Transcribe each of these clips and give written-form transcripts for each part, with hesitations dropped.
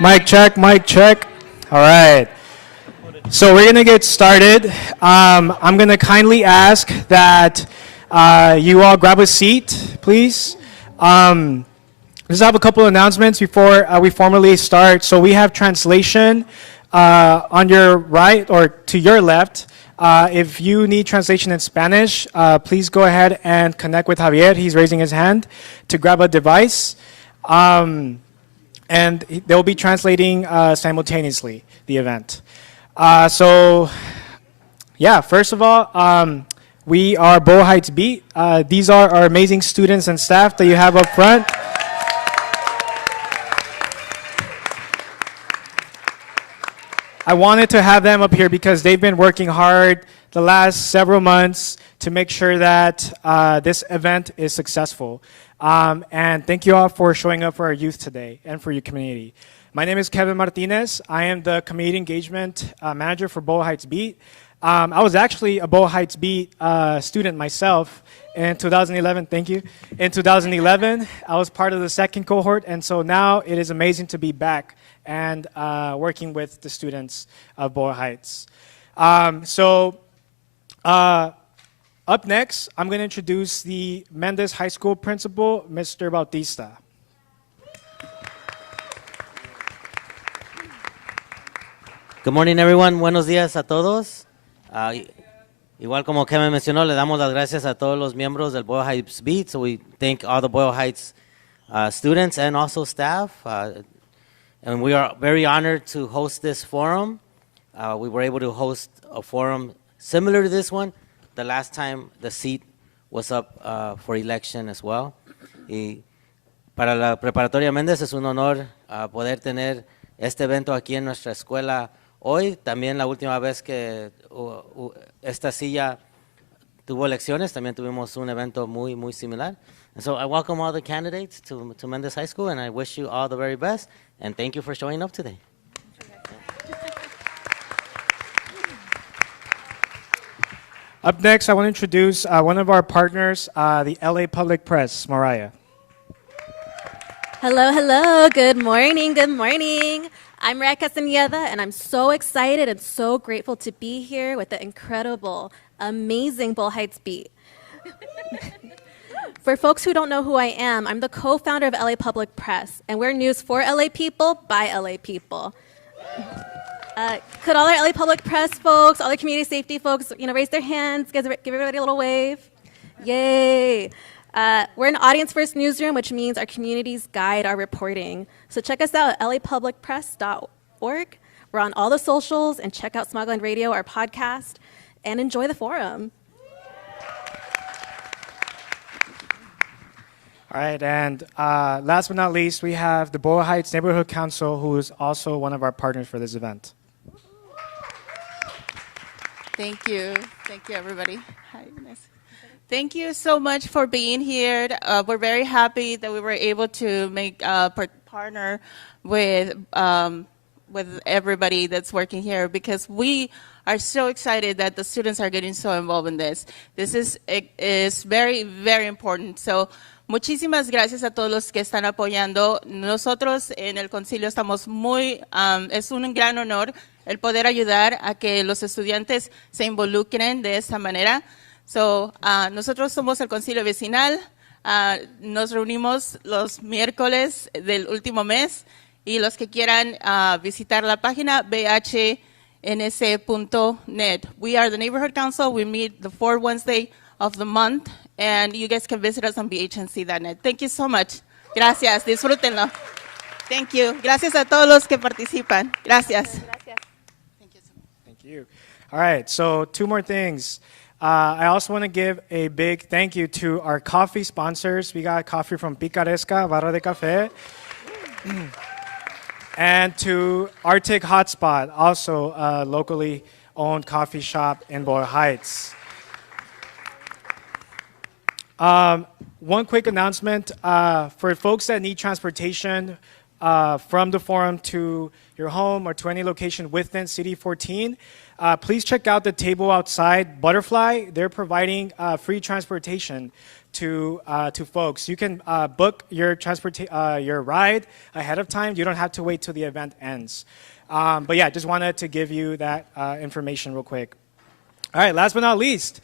Mic check, mic check. All right. So we're going to get started. I'm going to kindly ask that you all grab a seat, please. Just have a couple of announcements before we formally start. So we have translation on your right or to your left. If you need translation in Spanish, please go ahead and connect with Javier. He's raising his hand to grab a device. And they'll be translating simultaneously the event. So, first of all, we are Boyle Heights Beat. These are our amazing students and staff that you have up front. I wanted to have them up here because they've been working hard the last several months to make sure that this event is successful. And thank you all for showing up for our youth today and for your community. My name is Kevin Martinez. I am the Community Engagement Manager for Boyle Heights Beat. I was actually a Boyle Heights Beat student myself in 2011. Thank you. In 2011, I was part of the second cohort, and so now it is amazing to be back and working with the students of Boyle Heights. Up next, I'm going to introduce the Méndez High School principal, Mr. Bautista. Good morning, everyone. Buenos días a todos. Igual como Kevin mencionó, le damos las gracias a todos los miembros del Boyle Heights Beat. So we thank all the Boyle Heights students and also staff. And we are very honored to host this forum. We were able to host a forum similar to this one the last time the seat was up for election as well. Y para la Preparatoria Méndez es un honor poder tener este evento aquí en nuestra escuela hoy. También la última vez que esta silla tuvo elecciones, también tuvimos un evento muy, muy similar. And so I welcome all the candidates to Méndez High School, and I wish you all the very best, and thank you for showing up today. Up next, I want to introduce one of our partners, the LA Public Press, Mariah. Hello, hello. Good morning, good morning. I'm Mariah Castaneda, and I'm so excited and so grateful to be here with the incredible, amazing Boyle Heights Beat. For folks who don't know who I am, I'm the co-founder of LA Public Press, and we're news for LA people by LA people. Could all our LA Public Press folks, all the community safety folks, raise their hands, give everybody a little wave? Yay. We're an audience-first newsroom, which means our communities guide our reporting. So check us out at lapublicpress.org. We're on all the socials, and check out Smogland Radio, our podcast, and enjoy the forum. All right, and last but not least, we have the Boyle Heights Neighborhood Council, who is also one of our partners for this event. Thank you. Thank you, everybody. Hi, nice. Thank you so much for being here. We're very happy that we were able to make partner with everybody that's working here, because we are so excited that the students are getting so involved in this. This is very, very important. So, muchísimas gracias a todos los que están apoyando. Nosotros en el concilio estamos es un gran honor el poder ayudar a que los estudiantes se involucren de esta manera. So, nosotros somos el concilio vecinal. Nos reunimos los miércoles del último mes, y los que quieran visitar la página bhns.net. We are the neighborhood council. We meet the fourth Wednesday of the month, and you guys can visit us on bhnc.net. Thank you so much. Gracias. Disfrútenlo. Thank you. Gracias a todos los que participan. Gracias. Thank you. All right, so two more things. I also want to give a big thank you to our coffee sponsors. We got coffee from Picaresca, Barra de Café. And to Arctic Hotspot, also a locally owned coffee shop in Boyle Heights. One quick announcement for folks that need transportation from the forum to your home or to any location within City 14. please check out the table outside Butterfly. They're providing free transportation to folks. You can book your your ride ahead of time. You don't have to wait till the event ends. But yeah, just wanted to give you that information real quick. All right, last but not least,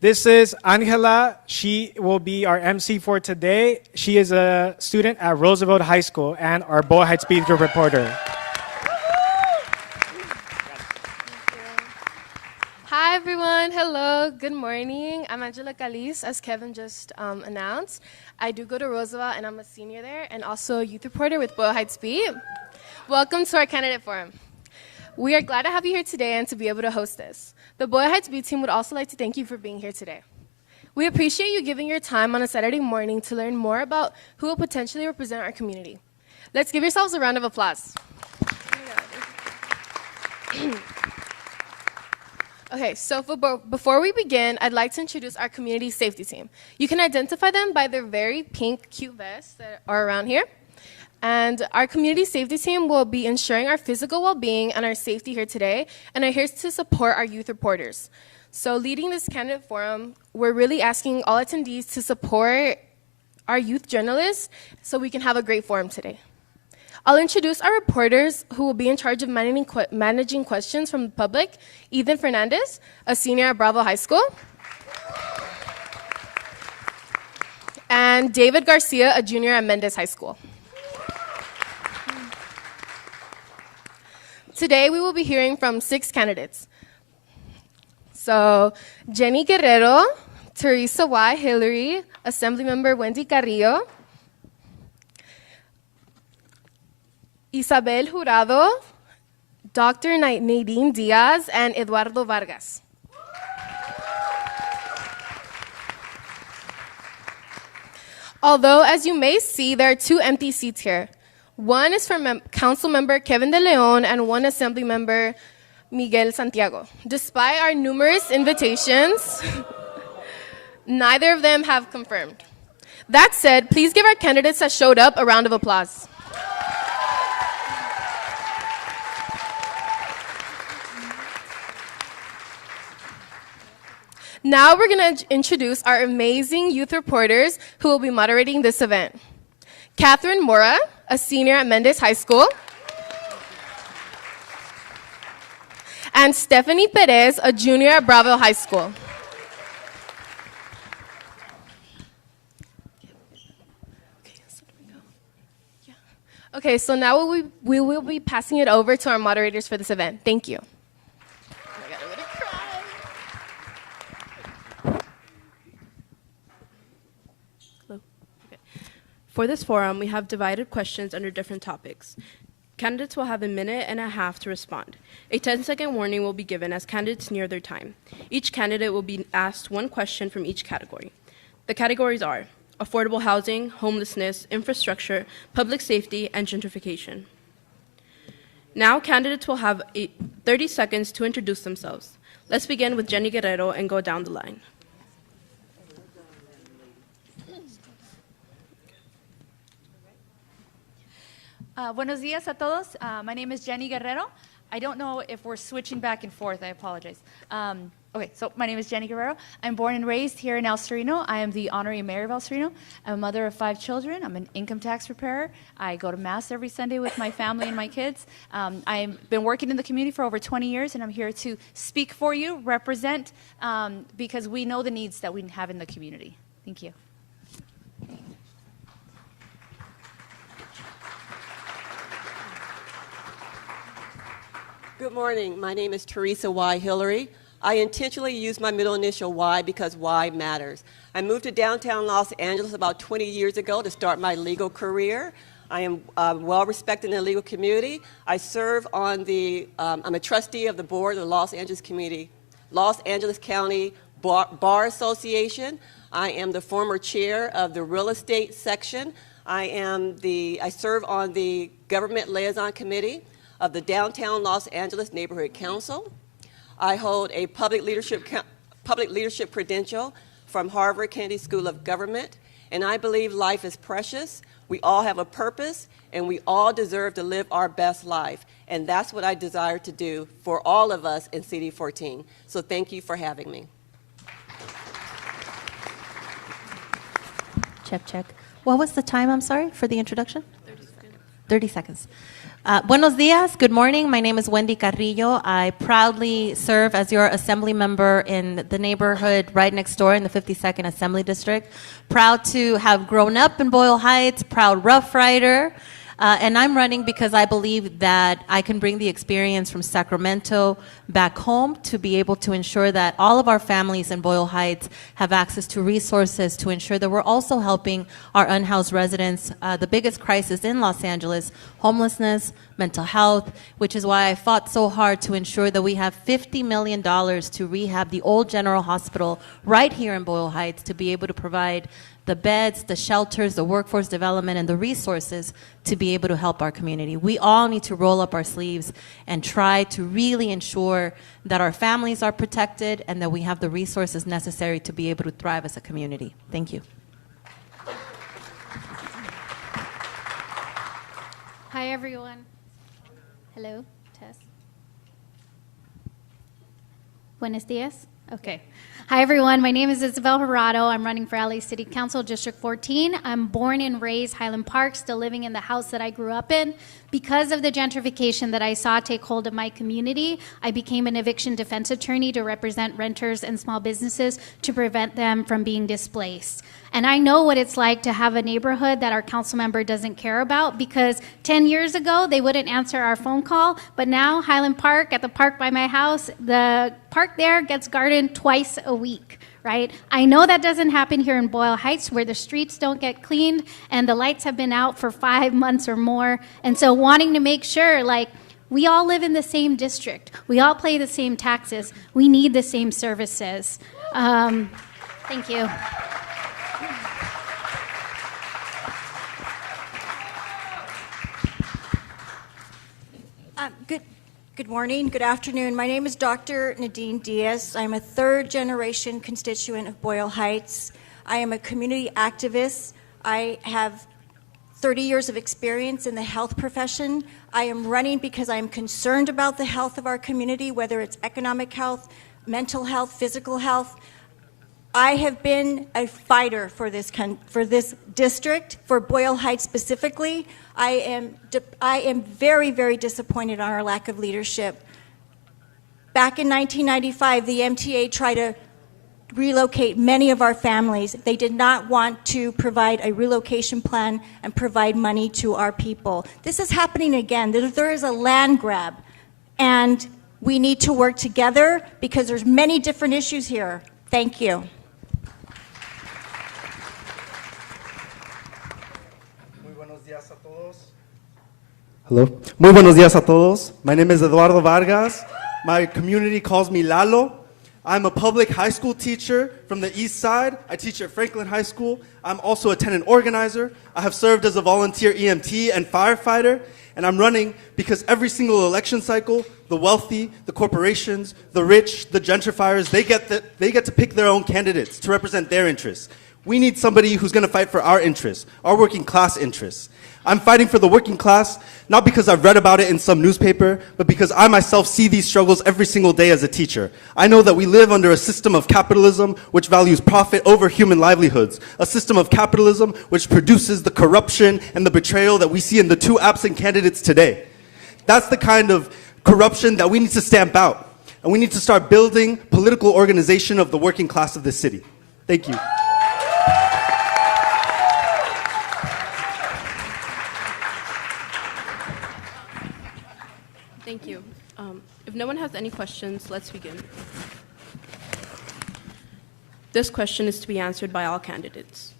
this is Angela. She will be our MC for today. She is a student at Roosevelt High School and our Boyle Heights Beat Group reporter. Hi, everyone. Hello. Good morning. I'm Angela Caliz, as Kevin just announced. I do go to Roosevelt, and I'm a senior there, and also a youth reporter with Boyle Heights Beat. Welcome to our candidate forum. We are glad to have you here today and to be able to host this. The Boyle Heights Beat team would also like to thank you for being here today. We appreciate you giving your time on a Saturday morning to learn more about who will potentially represent our community. Let's give yourselves a round of applause. Okay, so before we begin, I'd like to introduce our community safety team. You can identify them by their very pink, cute vests that are around here. And our community safety team will be ensuring our physical well-being and our safety here today, and are here to support our youth reporters. So leading this candidate forum, we're really asking all attendees to support our youth journalists so we can have a great forum today. I'll introduce our reporters who will be in charge of managing questions from the public. Ethan Fernandez, a senior at Bravo High School. And David Garcia, a junior at Méndez High School. Today, we will be hearing from 6 candidates. So, Genny Guerero, Teresa Hillery, Assemblymember Wendy Carillo, Ysabel Jurado, Dr. Nadine Diaz, and Eduardo Vargas. Although, as you may see, there are 2 empty seats here. One is from Council Member Kevin de León and one Assembly Member Miguel Santiago. Despite our numerous invitations, neither of them have confirmed. That said, please give our candidates that showed up a round of applause. Now we're going to introduce our amazing youth reporters who will be moderating this event. Catherine Mora, a senior at Méndez High School. And Stephanie Perez, a junior at Bravo High School. Okay, so now we will be passing it over to our moderators for this event. Thank you. For this forum, we have divided questions under different topics. Candidates will have a minute and a half to respond. A 10-second warning will be given as candidates near their time. Each candidate will be asked one question from each category. The categories are affordable housing, homelessness, infrastructure, public safety, and gentrification. Now, candidates will have 30 seconds to introduce themselves. Let's begin with Genny Guerero and go down the line. Buenos días a todos. My name is Genny Guerero. I don't know if we're switching back and forth. I apologize. Okay, so my name is Genny Guerero. I'm born and raised here in El Sereno. I am the honorary mayor of El Sereno. I'm a mother of 5 children. I'm an income tax preparer. I go to Mass every Sunday with my family and my kids. I've been working in the community for over 20 years, and I'm here to speak for you, represent, because we know the needs that we have in the community. Thank you. Good morning. My name is Teresa Hillery. I intentionally use my middle initial Y because Y matters. I moved to downtown Los Angeles about 20 years ago to start my legal career. I am well respected in the legal community. I serve on the, I'm a trustee of the board of the Los Angeles County Bar Association. I am the former chair of the real estate section. I serve on the government liaison committee of the Downtown Los Angeles Neighborhood Council. I hold a public leadership credential from Harvard Kennedy School of Government, and I believe life is precious. We all have a purpose, and we all deserve to live our best life. And that's what I desire to do for all of us in CD14. So thank you for having me. Check, check. What was the time, I'm sorry, for the introduction? 30 seconds. Buenos dias, good morning. My name is Wendy Carillo. I proudly serve as your assembly member in the neighborhood right next door in the 52nd Assembly District. Proud to have grown up in Boyle Heights, proud Rough Rider. And I'm running because I believe that I can bring the experience from Sacramento back home to be able to ensure that all of our families in Boyle Heights have access to resources to ensure that we're also helping our unhoused residents. The biggest crisis in Los Angeles, homelessness, mental health, which is why I fought so hard to ensure that we have $50 million to rehab the old General Hospital right here in Boyle Heights to be able to provide the beds, the shelters, the workforce development, and the resources to be able to help our community. We all need to roll up our sleeves and try to really ensure that our families are protected and that we have the resources necessary to be able to thrive as a community. Thank you. Hi, everyone. Hello, Tess. Buenos dias. Okay. Hi, everyone. My name is Ysabel Jurado. I'm running for LA City Council, District 14. I'm born and raised Highland Park, still living in the house that I grew up in. Because of the gentrification that I saw take hold of my community, I became an eviction defense attorney to represent renters and small businesses to prevent them from being displaced. And I know what it's like to have a neighborhood that our council member doesn't care about, because 10 years ago, they wouldn't answer our phone call, but now Highland Park, at the park by my house, the park there gets gardened twice a week, right? I know that doesn't happen here in Boyle Heights, where the streets don't get cleaned and the lights have been out for 5 months or more. And so wanting to make sure, like, we all live in the same district. We all pay the same taxes. We need the same services. Thank you. Good morning, good afternoon. My name is Dr. Nadine Diaz. I'm a third-generation constituent of Boyle Heights. I am a community activist. I have 30 years of experience in the health profession. I am running because I'm concerned about the health of our community, whether it's economic health, mental health, physical health. I have been a fighter for this district, for Boyle Heights specifically. I am very, very disappointed on our lack of leadership. Back in 1995, the MTA tried to relocate many of our families. They did not want to provide a relocation plan and provide money to our people. This is happening again. There is a land grab, and we need to work together because there's many different issues here. Thank you. Hello. Muy buenos días a todos. My name is Eduardo Vargas. My community calls me Lalo. I'm a public high school teacher from the east side. I teach at Franklin High School. I'm also a tenant organizer. I have served as a volunteer EMT and firefighter. And I'm running because every single election cycle, the wealthy, the corporations, the rich, the gentrifiers, they get to pick their own candidates to represent their interests. We need somebody who's going to fight for our interests, our working class interests. I'm fighting for the working class, not because I've read about it in some newspaper, but because I myself see these struggles every single day as a teacher. I know that we live under a system of capitalism which values profit over human livelihoods, a system of capitalism which produces the corruption and the betrayal that we see in the two absent candidates today. That's the kind of corruption that we need to stamp out, and we need to start building political organization of the working class of this city. Thank you. Thank you. If no one has any questions, let's begin. This question is to be answered by all candidates.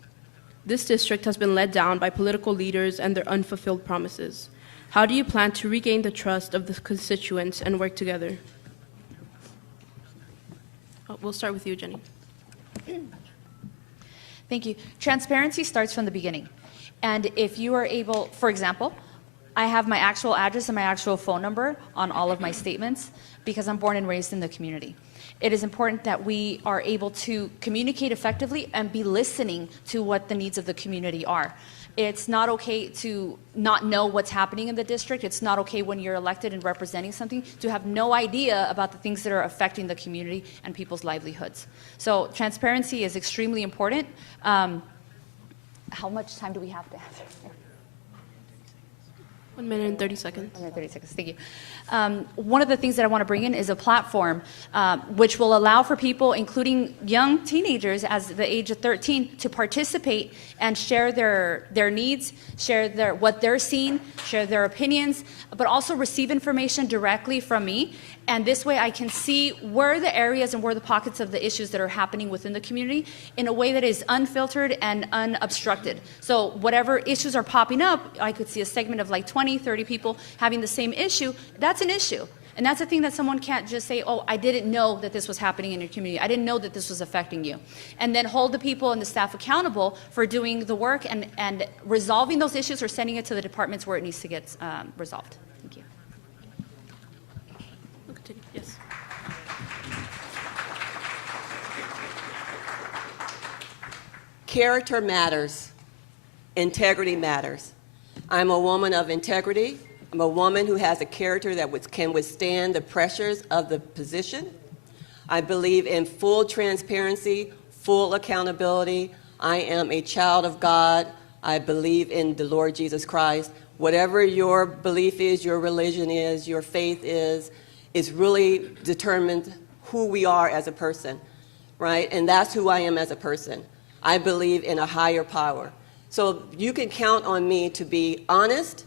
This district has been led down by political leaders and their unfulfilled promises. How do you plan to regain the trust of the constituents and work together? We'll start with you, Genny. Thank you. Transparency starts from the beginning. And if you are able, for example, I have my actual address and my actual phone number on all of my statements because I'm born and raised in the community. It is important that we are able to communicate effectively and be listening to what the needs of the community are. It's not okay to not know what's happening in the district. It's not okay when you're elected and representing something to have no idea about the things that are affecting the community and people's livelihoods. So transparency is extremely important. How much time do we have to answer? 1 minute and 30 seconds. 1 minute, 30 seconds, thank you. One of the things that I want to bring in is a platform which will allow for people, including young teenagers as the age of 13, to participate and share their needs, share what they're seeing, share their opinions, but also receive information directly from me. And this way I can see where the areas and where the pockets of the issues that are happening within the community in a way that is unfiltered and unobstructed. So whatever issues are popping up, I could see a segment of like 20, 30 people having the same issue. That's an issue. And that's a thing that someone can't just say, oh, I didn't know that this was happening in your community. I didn't know that this was affecting you. And then hold the people and the staff accountable for doing the work and resolving those issues or sending it to the departments where it needs to get resolved. Thank you. Yes. Character matters. Integrity matters. I'm a woman of integrity. I'm a woman who has a character that can withstand the pressures of the position. I believe in full transparency, full accountability. I am a child of God. I believe in the Lord Jesus Christ. Whatever your belief is, your religion is, your faith is really determined who we are as a person, right? And that's who I am as a person. I believe in a higher power. So you can count on me to be honest,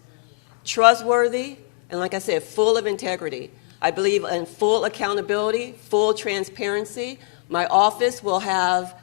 trustworthy, and like I said, full of integrity. I believe in full accountability, full transparency. My office will have,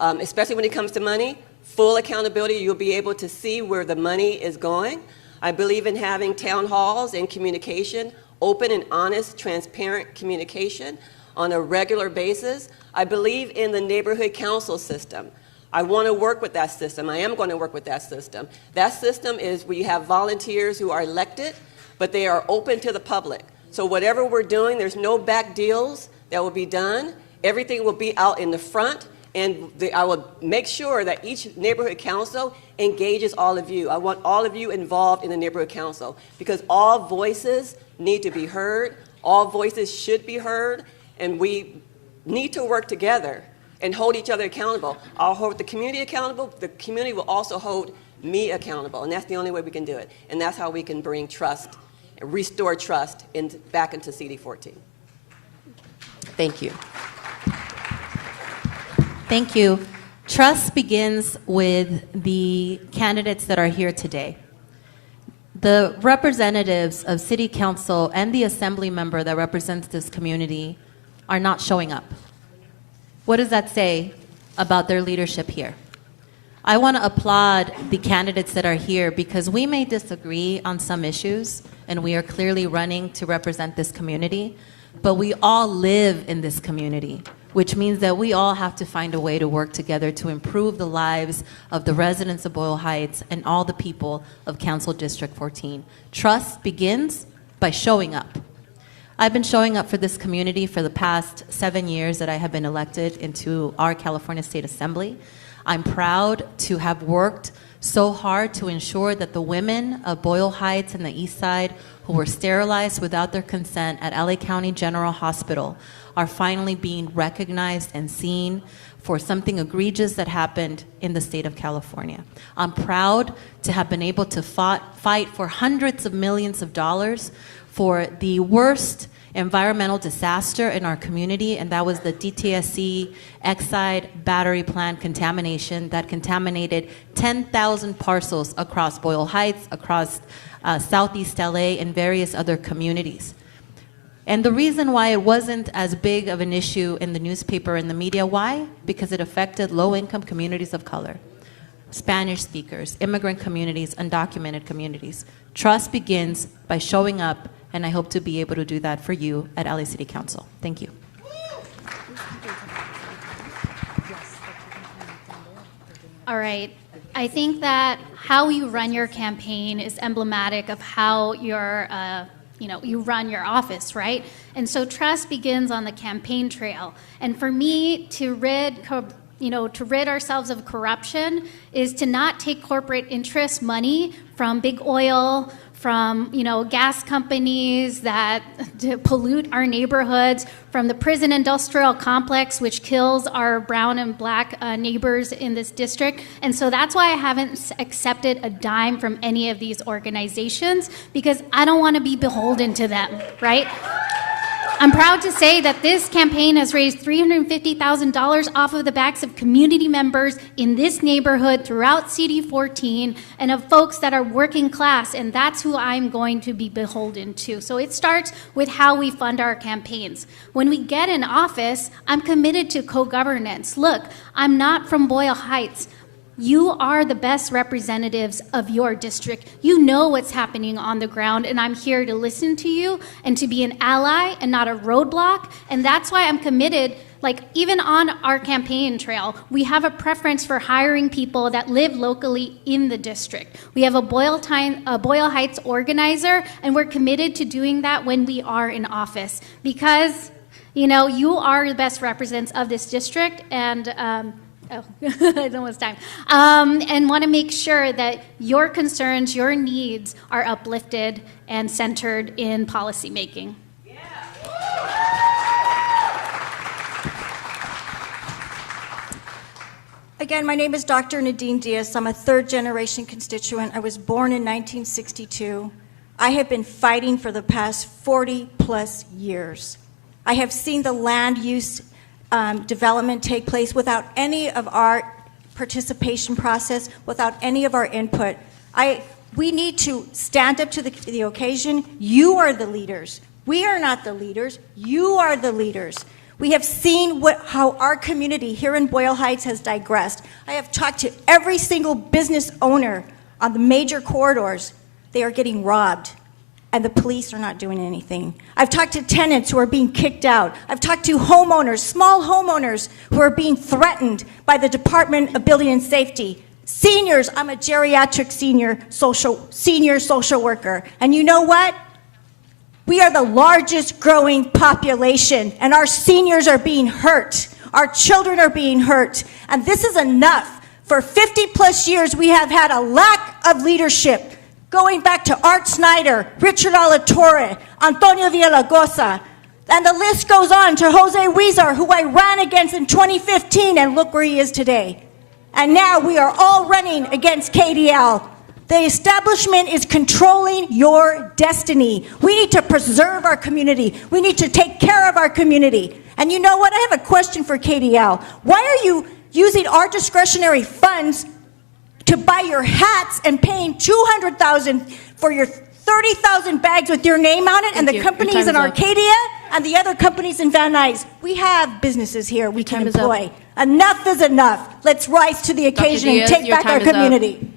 especially when it comes to money, full accountability. You'll be able to see where the money is going. I believe in having town halls and communication, open and honest, transparent communication on a regular basis. I believe in the neighborhood council system. I want to work with that system. I am going to work with that system. That system is where you have volunteers who are elected, but they are open to the public. So whatever we're doing, there's no back deals that will be done. Everything will be out in the front, and I will make sure that each neighborhood council engages all of you. I want all of you involved in the neighborhood council because all voices need to be heard. All voices should be heard, and we need to work together and hold each other accountable. I'll hold the community accountable. The community will also hold me accountable, and that's the only way we can do it. And that's how we can bring trust, restore trust back into CD14. Thank you. Thank you. Trust begins with the candidates that are here today. The representatives of City Council and the Assembly member that represents this community are not showing up. What does that say about their leadership here? I want to applaud the candidates that are here because we may disagree on some issues, and we are clearly running to represent this community, but we all live in this community, which means that we all have to find a way to work together to improve the lives of the residents of Boyle Heights and all the people of Council District 14. Trust begins by showing up. I've been showing up for this community for the past 7 years that I have been elected into our California State Assembly. I'm proud to have worked so hard to ensure that the women of Boyle Heights and the East Side who were sterilized without their consent at LA County General Hospital are finally being recognized and seen for something egregious that happened in the state of California. I'm proud to have been able to fight for hundreds of millions of dollars for the worst environmental disaster in our community, and that was the DTSC Exide battery plant contamination that contaminated 10,000 parcels across Boyle Heights, across Southeast LA, and various other communities. And the reason why it wasn't as big of an issue in the newspaper and the media, why? Because it affected low-income communities of color, Spanish speakers, immigrant communities, undocumented communities. Trust begins by showing up, and I hope to be able to do that for you at LA City Council. Thank you. All right. I think that how you run your campaign is emblematic of how your you run your office, right? And so trust begins on the campaign trail. And for me, to rid ourselves of corruption is to not take corporate interest money from big oil, from gas companies that pollute our neighborhoods, from the prison industrial complex, which kills our brown and black neighbors in this district. And so that's why I haven't accepted a dime from any of these organizations, because I don't want to be beholden to them, right? I'm proud to say that this campaign has raised $350,000 off of the backs of community members in this neighborhood throughout CD14 and of folks that are working class, and that's who I'm going to be beholden to. So it starts with how we fund our campaigns. When we get in office, I'm committed to co-governance. Look, I'm not from Boyle Heights. You are the best representatives of your district. You know what's happening on the ground, and I'm here to listen to you and to be an ally and not a roadblock. And that's why I'm committed, even on our campaign trail, we have a preference for hiring people that live locally in the district. We have a Boyle Heights organizer, and we're committed to doing that when we are in office, because, you are the best representatives of this district, and it's almost time. And want to make sure that your concerns, your needs are uplifted and centered in policy making. Yeah. Again, my name is Dr. Nadine Diaz. I'm a third-generation constituent. I was born in 1962. I have been fighting for the past 40-plus years. I have seen the land use development take place without any of our participation process, without any of our input. We need to stand up to the occasion. You are the leaders. We are not the leaders. You are the leaders. We have seen how our community here in Boyle Heights has digressed. I have talked to every single business owner on the major corridors. They are getting robbed, and the police are not doing anything. I've talked to tenants who are being kicked out. I've talked to homeowners, small homeowners, who are being threatened by the Department of Building and Safety. Seniors, I'm a geriatric senior social worker. And you know what? We are the largest growing population, and our seniors are being hurt. Our children are being hurt. And this is enough. For 50-plus years, we have had a lack of leadership. Going back to Art Snyder, Richard Alatorre, Antonio Villalobos, and the list goes on to Jose Huizar, who I ran against in 2015, and look where he is today. And now we are all running against KDL. The establishment is controlling your destiny. We need to preserve our community. We need to take care of our community. And you know what? I have a question for KDL. Why are you using our discretionary funds to buy your hats and paying $200,000 for your 30,000 bags with your name on it, and the companies in Arcadia and the other companies in Van Nuys? We have businesses here we can employ. Enough is enough. Let's rise to the occasion and take back our community.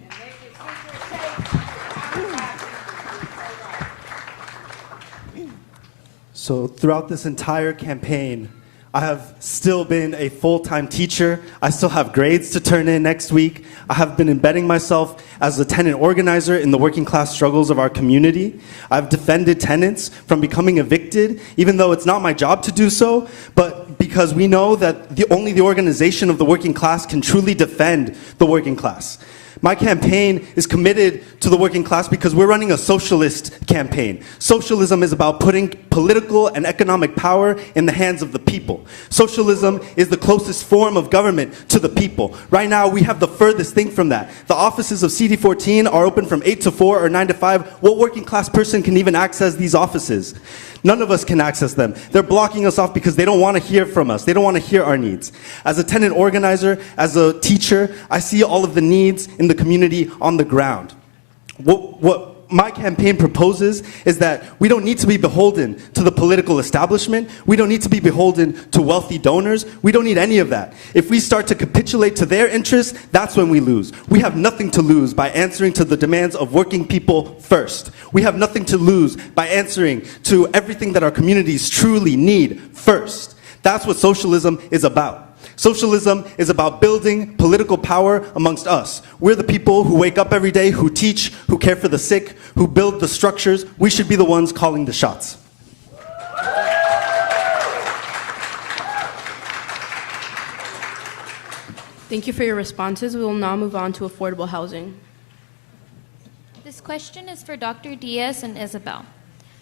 So throughout this entire campaign, I have still been a full-time teacher. I still have grades to turn in next week. I have been embedding myself as a tenant organizer in the working class struggles of our community. I've defended tenants from becoming evicted, even though it's not my job to do so, but because we know that only the organization of the working class can truly defend the working class. My campaign is committed to the working class because we're running a socialist campaign. Socialism is about putting political and economic power in the hands of the people. Socialism is the closest form of government to the people. Right now, we have the furthest thing from that. The offices of CD14 are open from 8 to 4 or 9 to 5. What working class person can even access these offices? None of us can access them. They're blocking us off because they don't want to hear from us. They don't want to hear our needs. As a tenant organizer, as a teacher, I see all of the needs in the community on the ground. What my campaign proposes is that we don't need to be beholden to the political establishment. We don't need to be beholden to wealthy donors. We don't need any of that. If we start to capitulate to their interests, that's when we lose. We have nothing to lose by answering to the demands of working people first. We have nothing to lose by answering to everything that our communities truly need first. That's what socialism is about. Socialism is about building political power amongst us. We're the people who wake up every day, who teach, who care for the sick, who build the structures. We should be the ones calling the shots. Thank you for your responses. We will now move on to affordable housing. This question is for Dr. Diaz and Ysabel.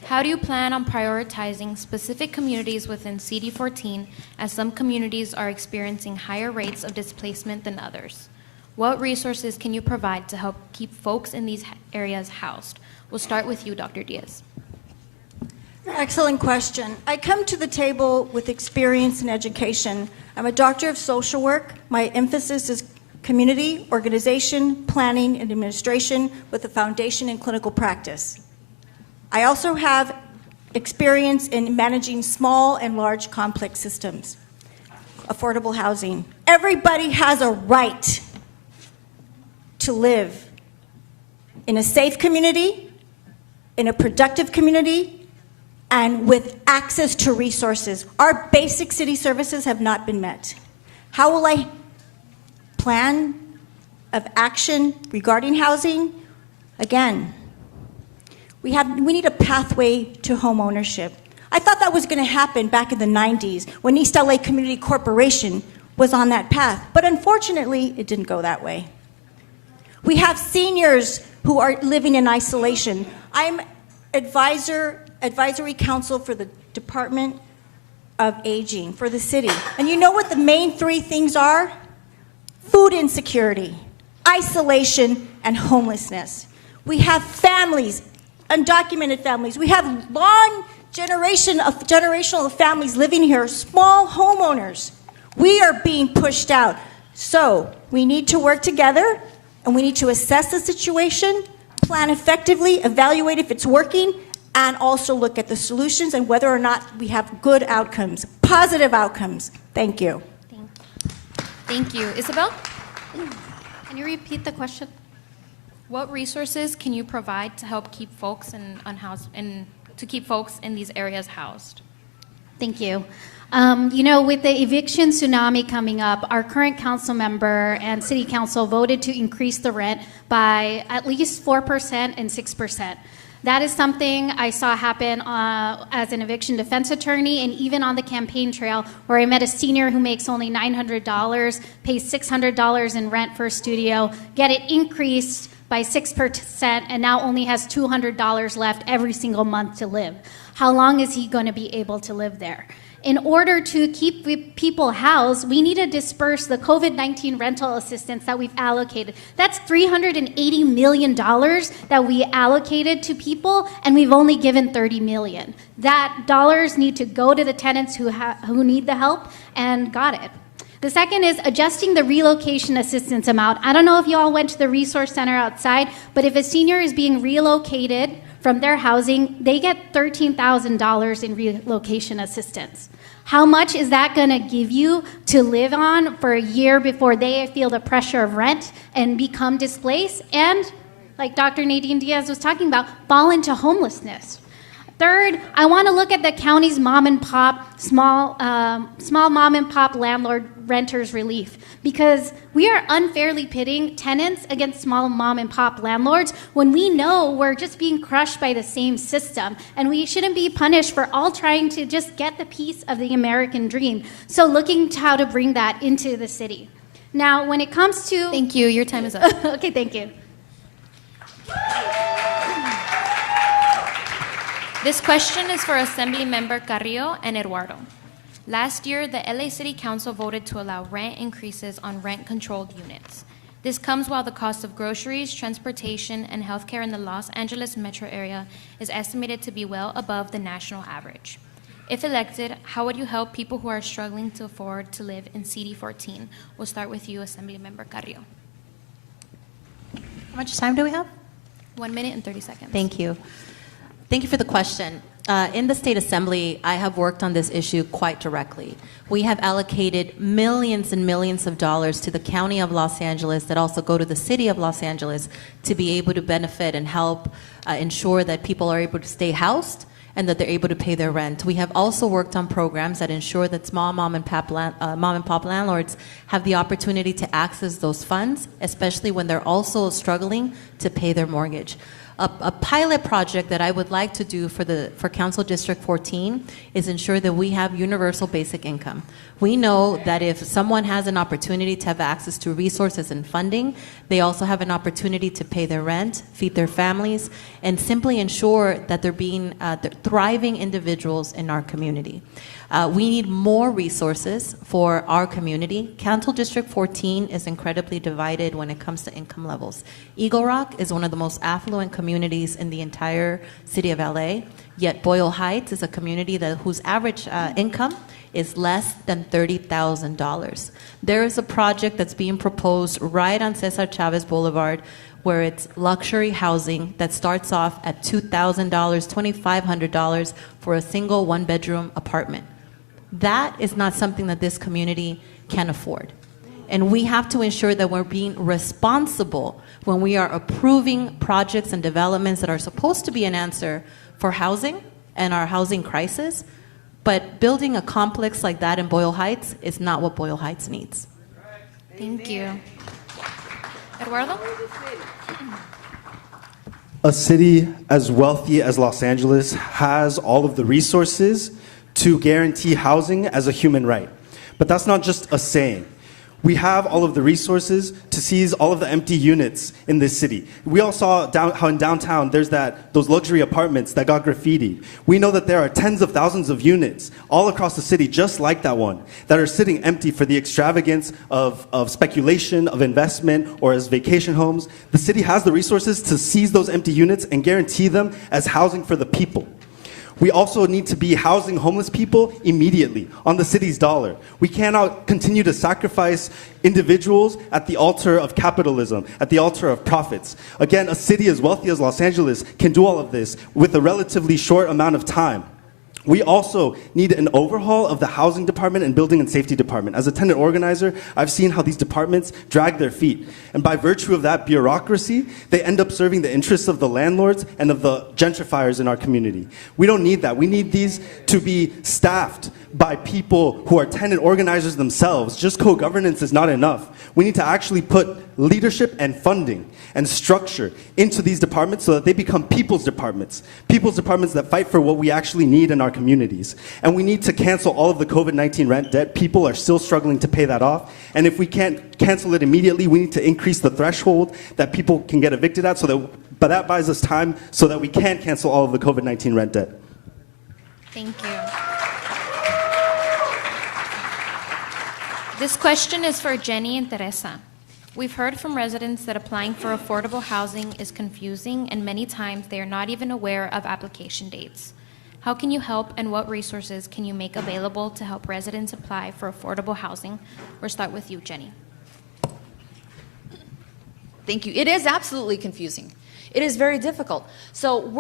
How do you plan on prioritizing specific communities within CD14 as some communities are experiencing higher rates of displacement than others? What resources can you provide to help keep folks in these areas housed? We'll start with you, Dr. Diaz. Excellent question. I come to the table with experience in education. I'm a doctor of social work. My emphasis is community, organization, planning, and administration with a foundation in clinical practice. I also have experience in managing small and large complex systems. Affordable housing. Everybody has a right to live in a safe community, in a productive community, and with access to resources. Our basic city services have not been met. How will I plan of action regarding housing? Again, we need a pathway to home ownership. I thought that was going to happen back in the 90s when East LA Community Corporation was on that path. But unfortunately, it didn't go that way. We have seniors who are living in isolation. I'm advisory council for the Department of Aging for the city. And you know what the main three things are? Food insecurity, isolation, and homelessness. We have families, undocumented families. We have long generational families living here, small homeowners. We are being pushed out. So we need to work together, and we need to assess the situation, plan effectively, evaluate if it's working, and also look at the solutions and whether or not we have good outcomes, positive outcomes. Thank you. Thank you. Ysabel, can you repeat the question? What resources can you provide to help keep folks to keep folks in these areas housed? Thank you. With the eviction tsunami coming up, our current council member and city council voted to increase the rent by at least 4% and 6%. That is something I saw happen as an eviction defense attorney, and even on the campaign trail, where I met a senior who makes only $900, pays $600 in rent for a studio, get it increased by 6%, and now only has $200 left every single month to live. How long is he going to be able to live there? In order to keep people housed, we need to disperse the COVID-19 rental assistance that we've allocated. That's $380 million that we allocated to people, and we've only given $30 million. That dollars need to go to the tenants who need the help, and got it. The second is adjusting the relocation assistance amount. I don't know if you all went to the resource center outside, but if a senior is being relocated from their housing, they get $13,000 in relocation assistance. How much is that going to give you to live on for a year before they feel the pressure of rent and become displaced and, like Dr. Nadine Diaz was talking about, fall into homelessness? Third, I want to look at the county's mom and pop, small mom and pop landlord renters relief, because we are unfairly pitting tenants against small mom and pop landlords when we know we're just being crushed by the same system, and we shouldn't be punished for all trying to just get the piece of the American dream. So looking to how to bring that into the city. Now, when it comes to... Thank you. Your time is up. Okay, thank you. This question is for Assembly Member Carillo and Eduardo. Last year, the LA City Council voted to allow rent increases on rent-controlled units. This comes while the cost of groceries, transportation, and healthcare in the Los Angeles metro area is estimated to be well above the national average. If elected, how would you help people who are struggling to afford to live in CD14? We'll start with you, Assembly Member Carillo. How much time do we have? 1 minute and 30 seconds. Thank you. Thank you for the question. In the State Assembly, I have worked on this issue quite directly. We have allocated millions and millions of dollars to the County of Los Angeles that also go to the City of Los Angeles to be able to benefit and help ensure that people are able to stay housed and that they're able to pay their rent. We have also worked on programs that ensure that small mom and pop landlords have the opportunity to access those funds, especially when they're also struggling to pay their mortgage. A pilot project that I would like to do for Council District 14 is ensure that we have universal basic income. We know that if someone has an opportunity to have access to resources and funding, they also have an opportunity to pay their rent, feed their families, and simply ensure that they're thriving individuals in our community. We need more resources for our community. Council District 14 is incredibly divided when it comes to income levels. Eagle Rock is one of the most affluent communities in the entire city of LA, yet Boyle Heights is a community whose average income is less than $30,000. There is a project that's being proposed right on Cesar Chavez Boulevard where it's luxury housing that starts off at $2,000, $2,500 for a single one-bedroom apartment. That is not something that this community can afford. And we have to ensure that we're being responsible when we are approving projects and developments that are supposed to be an answer for housing and our housing crisis. But building a complex like that in Boyle Heights is not what Boyle Heights needs. Thank you. Eduardo? A city as wealthy as Los Angeles has all of the resources to guarantee housing as a human right. But that's not just a saying. We have all of the resources to seize all of the empty units in this city. We all saw how in downtown there's those luxury apartments that got graffitied. We know that there are tens of thousands of units all across the city just like that one that are sitting empty for the extravagance of speculation, of investment, or as vacation homes. The city has the resources to seize those empty units and guarantee them as housing for the people. We also need to be housing homeless people immediately on the city's dollar. We cannot continue to sacrifice individuals at the altar of capitalism, at the altar of profits. Again, a city as wealthy as Los Angeles can do all of this with a relatively short amount of time. We also need an overhaul of the housing department and building and safety department. As a tenant organizer, I've seen how these departments drag their feet. And by virtue of that bureaucracy, they end up serving the interests of the landlords and of the gentrifiers in our community. We don't need that. We need these to be staffed by people who are tenant organizers themselves. Just co-governance is not enough. We need to actually put leadership and funding and structure into these departments so that they become people's departments that fight for what we actually need in our communities. And we need to cancel all of the COVID-19 rent debt. People are still struggling to pay that off. And if we can't cancel it immediately, we need to increase the threshold that people can get evicted at, but that buys us time so that we can cancel all of the COVID-19 rent debt. Thank you. This question is for Genny and Teresa. We've heard from residents that applying for affordable housing is confusing, and many times they are not even aware of application dates. How can you help, and what resources can you make available to help residents apply for affordable housing? We'll start with you, Genny. Thank you. It is absolutely confusing. It is very difficult. So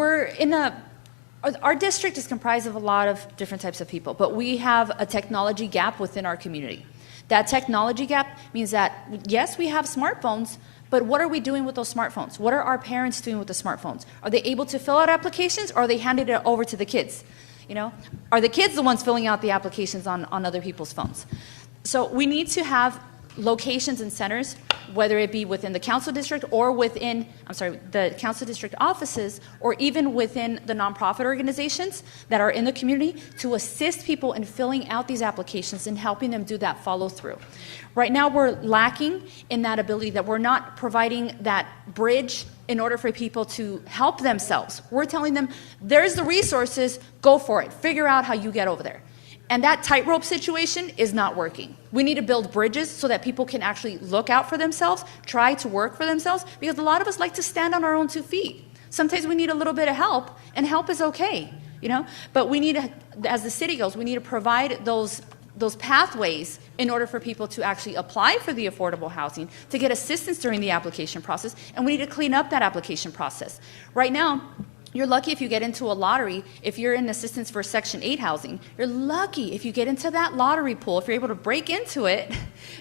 our district is comprised of a lot of different types of people, but we have a technology gap within our community. That technology gap means that, yes, we have smartphones, but what are we doing with those smartphones? What are our parents doing with the smartphones? Are they able to fill out applications, or are they handing it over to the kids? Are the kids the ones filling out the applications on other people's phones? So we need to have locations and centers, whether it be within the council district or within, the council district offices, or even within the nonprofit organizations that are in the community, to assist people in filling out these applications and helping them do that follow through. Right now we're lacking in that ability, that we're not providing that bridge in order for people to help themselves. We're telling them, there's the resources, go for it, figure out how you get over there. And that tightrope situation is not working. We need to build bridges so that people can actually look out for themselves, try to work for themselves, because a lot of us like to stand on our own 2 feet. Sometimes we need a little bit of help, and help is okay, But we need to, as the city goes, we need to provide those pathways in order for people to actually apply for the affordable housing, to get assistance during the application process, and we need to clean up that application process. Right now, You're lucky if you get into a lottery. If you're in assistance for Section 8 housing, you're lucky if you get into that lottery pool, if you're able to break into it,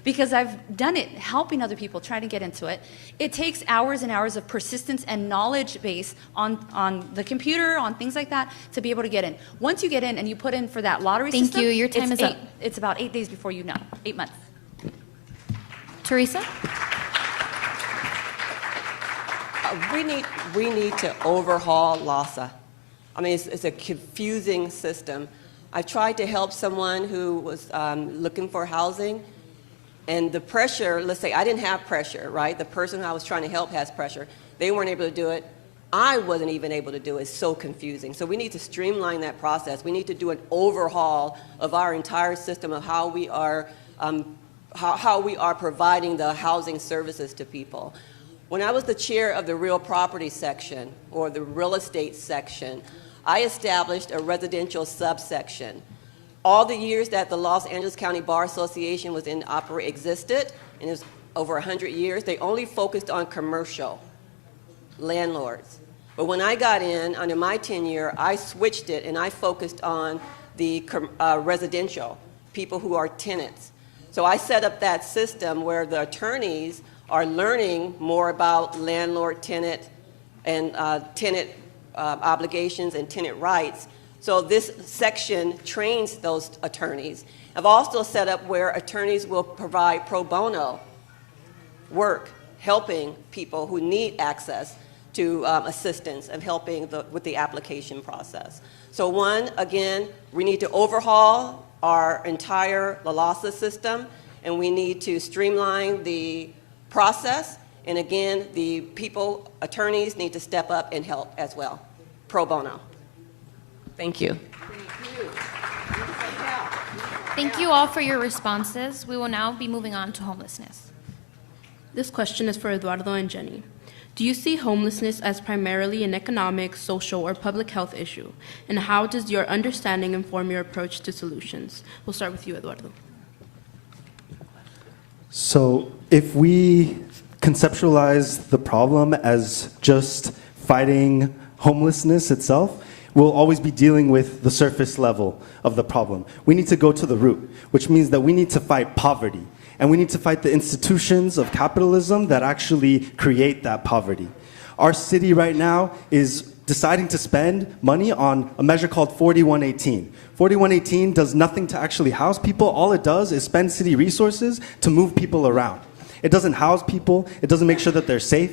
because I've done it, helping other people try to get into it. It takes hours and hours of persistence and knowledge base on the computer, on things like that, to be able to get in. Once you get in and you put in for that lottery Thank system, you. Your time is up. It's about 8 days before you know, 8 months. Teresa? We need to overhaul LAHSA. I mean, it's a confusing system. I tried to help someone who was looking for housing, and the pressure, let's say I didn't have pressure, right? The person who I was trying to help has pressure. They weren't able to do it. I wasn't even able to do it. It's so confusing. So we need to streamline that process. We need to do an overhaul of our entire system of how we are providing the housing services to people. When I was the chair of the real property section, or the real estate section, I established a residential subsection. All the years that the Los Angeles County Bar Association was existed, and it was over 100 years, they only focused on commercial landlords. But when I got in, under my tenure, I switched it and I focused on the residential, people who are tenants. So I set up that system where the attorneys are learning more about landlord-tenant and tenant obligations and tenant rights. So this section trains those attorneys. I've also set up where attorneys will provide pro bono work, helping people who need access to assistance and helping with the application process. So one, again, we need to overhaul our entire LAHSA system, and we need to streamline the process, and again, the attorneys need to step up and help as well, pro bono. Thank you. Thank you all for your responses. We will now be moving on to homelessness. This question is for Eduardo and Genny. Do you see homelessness as primarily an economic, social, or public health issue? And how does your understanding inform your approach to solutions? We'll start with you, Eduardo. So if we conceptualize the problem as just fighting homelessness itself, we'll always be dealing with the surface level of the problem. We need to go to the root, which means that we need to fight poverty. And we need to fight the institutions of capitalism that actually create that poverty. Our city right now is deciding to spend money on a measure called 4118. 4118 does nothing to actually house people. All it does is spend city resources to move people around. It doesn't house people. It doesn't make sure that they're safe.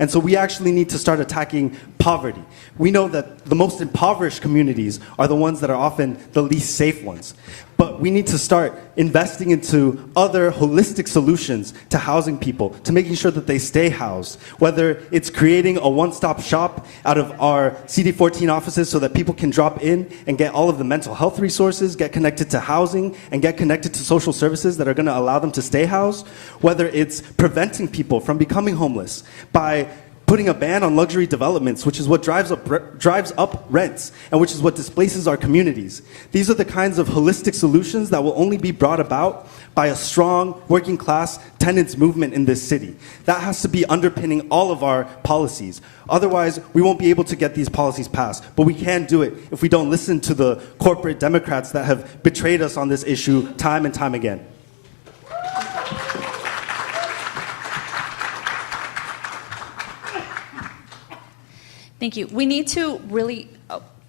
And so we actually need to start attacking poverty. We know that the most impoverished communities are the ones that are often the least safe ones. But we need to start investing into other holistic solutions to housing people, to making sure that they stay housed, whether it's creating a one-stop shop out of our CD14 offices so that people can drop in and get all of the mental health resources, get connected to housing, and get connected to social services that are going to allow them to stay housed, whether it's preventing people from becoming homeless by putting a ban on luxury developments, which is what drives up rents, and which is what displaces our communities. These are the kinds of holistic solutions that will only be brought about by a strong working class tenants movement in this city. That has to be underpinning all of our policies. Otherwise, we won't be able to get these policies passed. But we can do it if we don't listen to the corporate Democrats that have betrayed us on this issue time and time again. Thank you. We need to really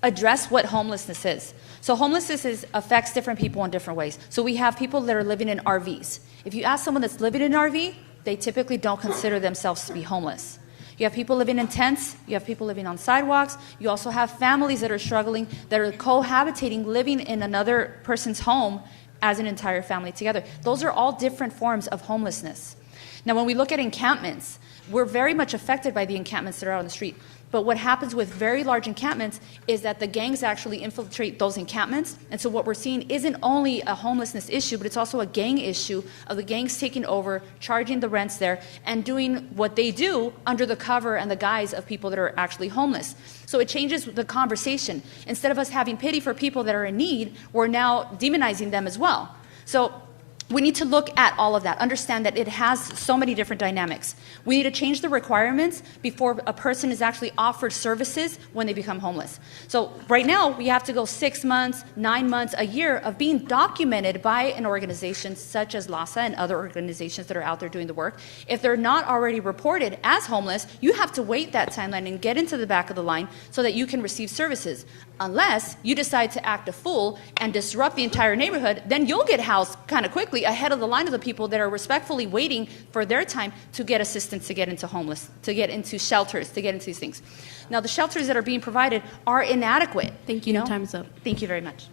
address what homelessness is. So homelessness affects different people in different ways. So we have people that are living in RVs. If you ask someone that's living in an RV, they typically don't consider themselves to be homeless. You have people living in tents. You have people living on sidewalks. You also have families that are struggling, that are cohabitating, living in another person's home as an entire family together. Those are all different forms of homelessness. Now, when we look at encampments, we're very much affected by the encampments that are out on the street. But what happens with very large encampments is that the gangs actually infiltrate those encampments. And so what we're seeing isn't only a homelessness issue, but it's also a gang issue of the gangs taking over, charging the rents there, and doing what they do under the cover and the guise of people that are actually homeless. So it changes the conversation. Instead of us having pity for people that are in need, we're now demonizing them as well. So We need to look at all of that, understand that it has so many different dynamics. We need to change the requirements before a person is actually offered services when they become homeless. So right now, we have to go 6 months, 9 months, a year of being documented by an organization such as LASA and other organizations that are out there doing the work. If they're not already reported as homeless, you have to wait that timeline and get into the back of the line so that you can receive services. Unless you decide to act a fool and disrupt the entire neighborhood, then you'll get housed kind of quickly ahead of the line of the people that are respectfully waiting for their time to get assistance, to get into homeless, to get into shelters, to get into these things. Now, the shelters that are being provided are inadequate. Thank you. You know? Time's up. Thank you very much.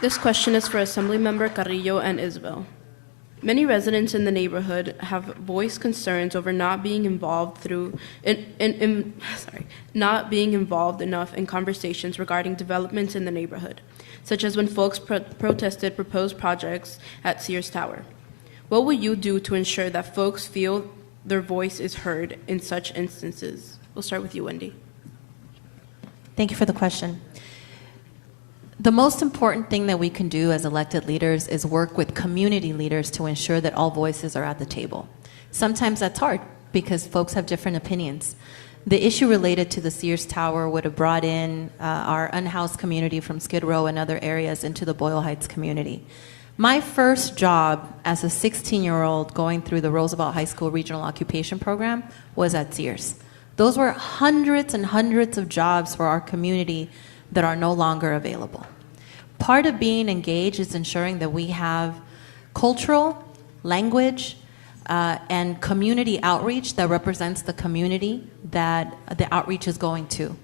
This question is for Assemblymember Carillo and Ysabel. Many residents in the neighborhood have voiced concerns over not being involved not being involved enough in conversations regarding developments in the neighborhood, such as when folks protested proposed projects at Sears Tower. What will you do to ensure that folks feel their voice is heard in such instances? We'll start with you, Wendy. Thank you for the question. The most important thing that we can do as elected leaders is work with community leaders to ensure that all voices are at the table. Sometimes that's hard because folks have different opinions. The issue related to the Sears Tower would have brought in our unhoused community from Skid Row and other areas into the Boyle Heights community. My first job as a 16-year-old going through the Roosevelt High School Regional Occupation Program was at Sears. Those were hundreds and hundreds of jobs for our community that are no longer available. Part of being engaged is ensuring that we have cultural, language, and community outreach that represents the community that the outreach is going to.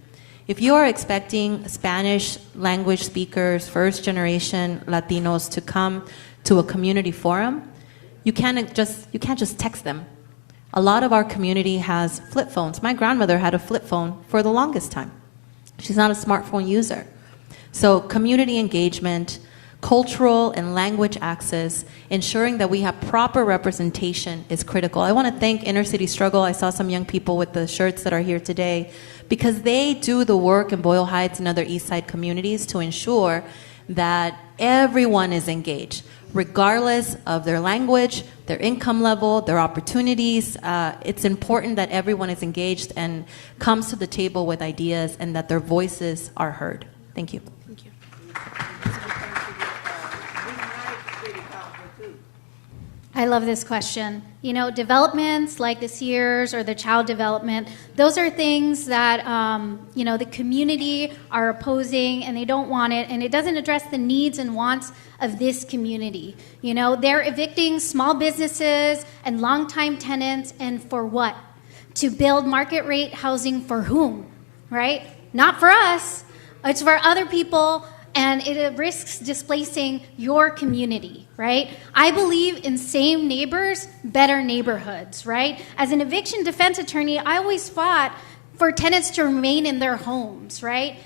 If you are expecting Spanish language speakers, first generation Latinos to come to a community forum, you can't just text them. A lot of our community has flip phones. My grandmother had a flip phone for the longest time. She's not a smartphone user. So community engagement, cultural and language access, ensuring that we have proper representation is critical. I want to thank Inner City Struggle. I saw some young people with the shirts that are here today because they do the work in Boyle Heights and other East Side communities to ensure that everyone is engaged, regardless of their language, their income level, their opportunities. It's important that everyone is engaged and comes to the table with ideas and that their voices are heard. Thank you. Thank you. I love this question. You know, developments like the Sears or the child development, those are things that, you know, the community are opposing and they don't want it, and it doesn't address the needs and wants of this community. You know, they're evicting small businesses and longtime tenants, and for what? To build market rate housing for whom, right? Not for us. It's for other people, and it risks displacing your community, right? I believe in same neighbors, better neighborhoods, right? As an eviction defense attorney, I always fought for tenants to remain in their homes, right?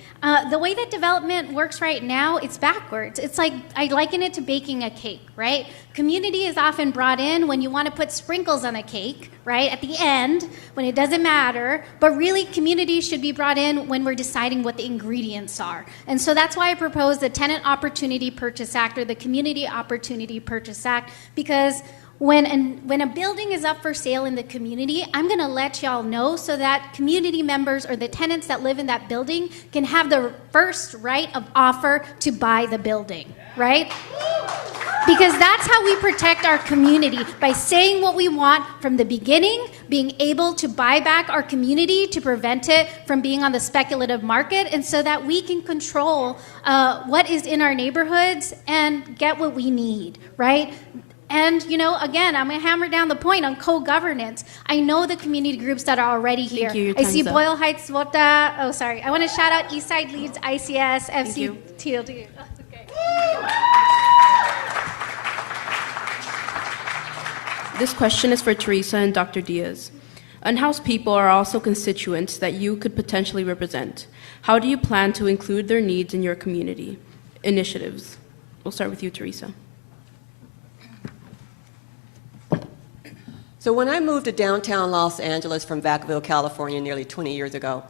The way that development works right now, it's backwards. It's like, I liken it to baking a cake, right? Community is often brought in when you want to put sprinkles on a cake, right? At the end, when it doesn't matter. But really, community should be brought in when we're deciding what the ingredients are. And so that's why I propose the Tenant Opportunity Purchase Act or the Community Opportunity Purchase Act, because when a building is up for sale in the community, I'm going to let y'all know so that community members or the tenants that live in that building can have the first right of offer to buy the building, right? Because that's how we protect our community, by saying what we want from the beginning, being able to buy back our community to prevent it from being on the speculative market, and so that we can control what is in our neighborhoods and get what we need, right? And, you know, again, I'm going to hammer down the point on co-governance. I know the community groups that are already here. Thank you. I see Boyle Heights Vota. Oh, sorry. I want to shout out Eastside Leads, ICS, FC, TLD. Okay. This question is for Teresa and Dr. Diaz. Unhoused people are also constituents that you could potentially represent. How do you plan to include their needs in your community initiatives? We'll start with you, Teresa. So when I moved to downtown Los Angeles from Vacaville, California, nearly 20 years ago,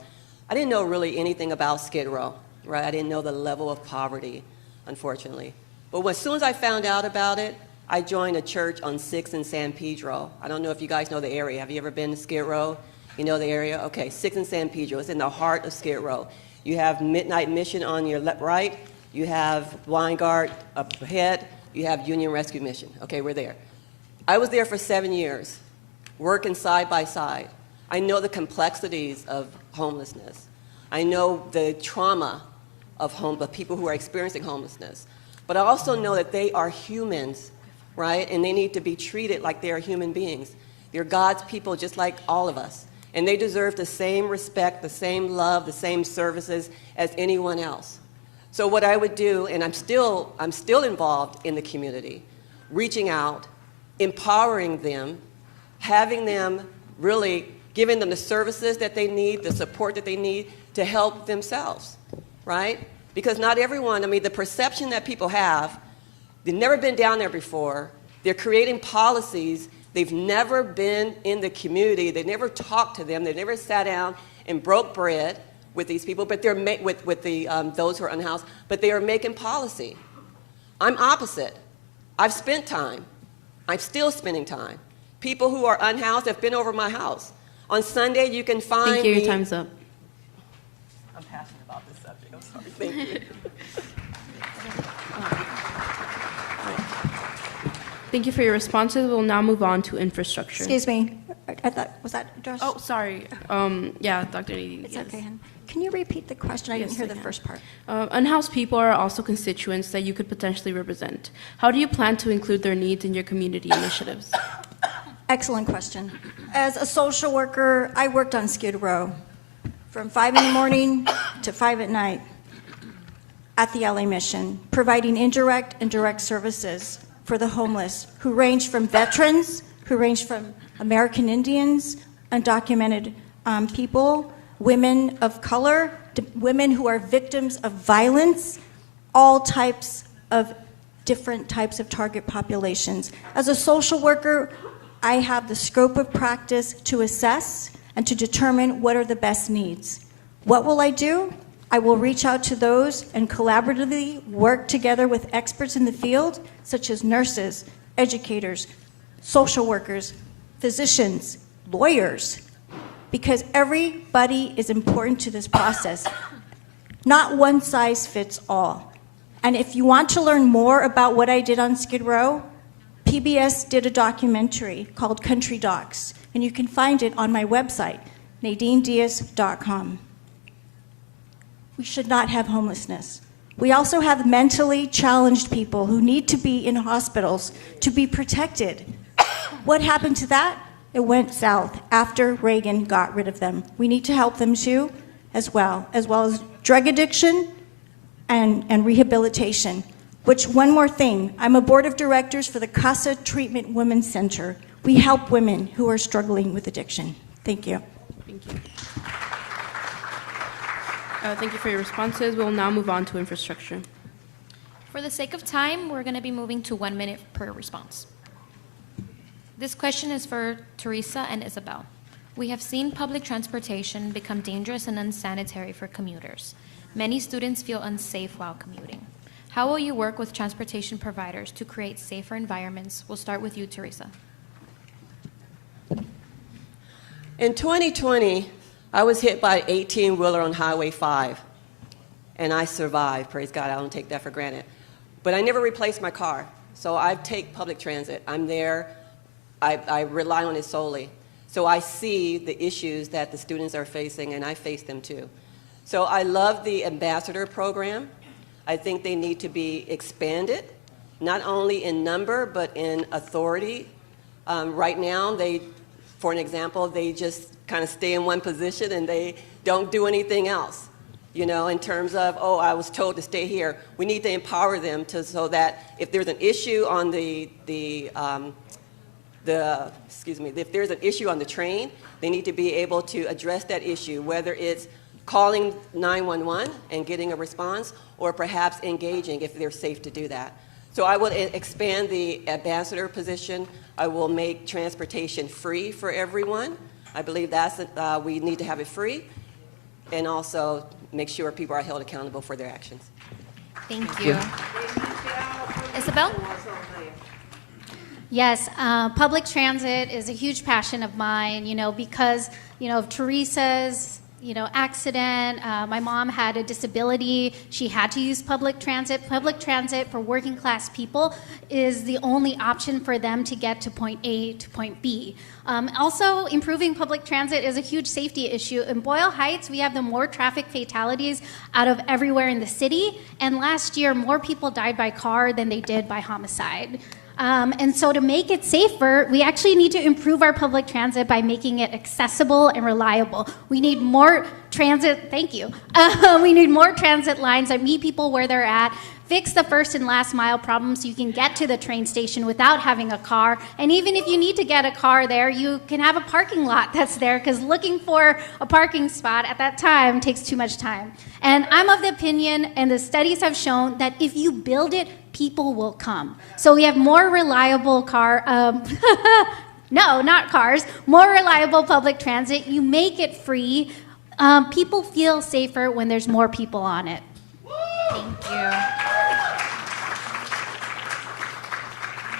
I didn't know really anything about Skid Row, right? I didn't know the level of poverty. unfortunately. But as soon as I found out about it, I joined a church on 6th and San Pedro. I don't know if you guys know the area. Have you ever been to Skid Row? You know the area? Okay, 6th and San Pedro. It's in the heart of Skid Row. You have Midnight Mission on your right. You have Weingart up ahead. You have Union Rescue Mission. Okay, we're there. I was there for 7 years, working side by side. I know the complexities of homelessness. I know the trauma of people who are experiencing homelessness. But I also know that they are humans, right? And they need to be treated like they are human beings. They're God's people just like all of us. And they deserve the same respect, the same love, the same services as anyone else. So what I would do, and I'm still involved in the community, reaching out, empowering them, having them really giving them the services that they need, the support that they need to help themselves, right? Because not everyone, I mean, the perception that people have, they've never been down there before, they're creating policies, they've never been in the community, they never talked to them, they never sat down and broke bread with these people, but they're with those who are unhoused, but they are making policy. I'm opposite. I've spent time. I'm still spending time. People who are unhoused have been over my house. On Sunday, you can find Thank you. me. Your time's up. I'm passionate about this subject. I'm sorry. Thank you. Thank you for your responses. We'll now move on to infrastructure. Excuse me. I thought, was that addressed? Oh, sorry. Yeah, Dr. Nadine. It's okay, hon. Can you repeat the question? I didn't hear the first part. Unhoused people are also constituents that you could potentially represent. How do you plan to include their needs in your community initiatives? Excellent question. As a social worker, I worked on Skid Row from 5 in the morning to 5 at night at the LA Mission, providing indirect and direct services for the homeless, who range from veterans, who range from American Indians, undocumented people, women of color, women who are victims of violence, all types of different types of target populations. As a social worker, I have the scope of practice to assess and to determine what are the best needs. What will I do? I will reach out to those and collaboratively work together with experts in the field, such as nurses, educators, social workers, physicians, lawyers, because everybody is important to this process. Not one size fits all. And if you want to learn more about what I did on Skid Row, PBS did a documentary called Country Docs, and you can find it on my website, NadineDiaz.com. We should not have homelessness. We also have mentally challenged people who need to be in hospitals to be protected. What happened to that? It went south after Reagan got rid of them. We need to help them too, as well as drug addiction and rehabilitation. Which, one more thing, I'm a board of directors for the Casa Treatment Women's Center. We help women who are struggling with addiction. Thank you. Thank you. Thank you for your responses. We'll now move on to infrastructure. For the sake of time, we're going to be moving to 1 minute per response. This question is for Teresa and Ysabel. We have seen public transportation become dangerous and unsanitary for commuters. Many students feel unsafe while commuting. How will you work with transportation providers to create safer environments? We'll start with you, Teresa. In 2020, I was hit by an 18-wheeler on Highway 5, and I survived. Praise God, I don't take that for granted. But I never replaced my car, so I take public transit. I'm there. I rely on it solely. So I see the issues that the students are facing, and I face them too. So I love the ambassador program. I think they need to be expanded, not only in number, but in authority. Right now, for an example, they just kind of stay in one position and they don't do anything else. You know, in terms of, oh, I was told to stay here. We need to empower them so that if there's an issue on if there's an issue on the train, they need to be able to address that issue, whether it's calling 911 and getting a response, or perhaps engaging if they're safe to do that. So I will expand the ambassador position. I will make transportation free for everyone. I believe we need to have it free, and also make sure people are held accountable for their actions. Thank you. Isabel? Yes, public transit is a huge passion of mine, because, of Teresa's, accident. My mom had a disability. She had to use public transit. Public transit for working class people is the only option for them to get to point A to point B. Also, improving public transit is a huge safety issue. In Boyle Heights, we have the more traffic fatalities out of everywhere in the city. And last year, more people died by car than they did by homicide. And so to make it safer, we actually need to improve our public transit by making it accessible and reliable. We need more transit, thank you. We need more transit lines that meet people where they're at, fix the first and last mile problem so you can get to the train station without having a car. And even if you need to get a car there, you can have a parking lot that's there, because looking for a parking spot at that time takes too much time. And I'm of the opinion, and the studies have shown, that if you build it, people will come. So we have more reliable no, not cars, more reliable public transit. You make it free. People feel safer when there's more people on it. Thank you.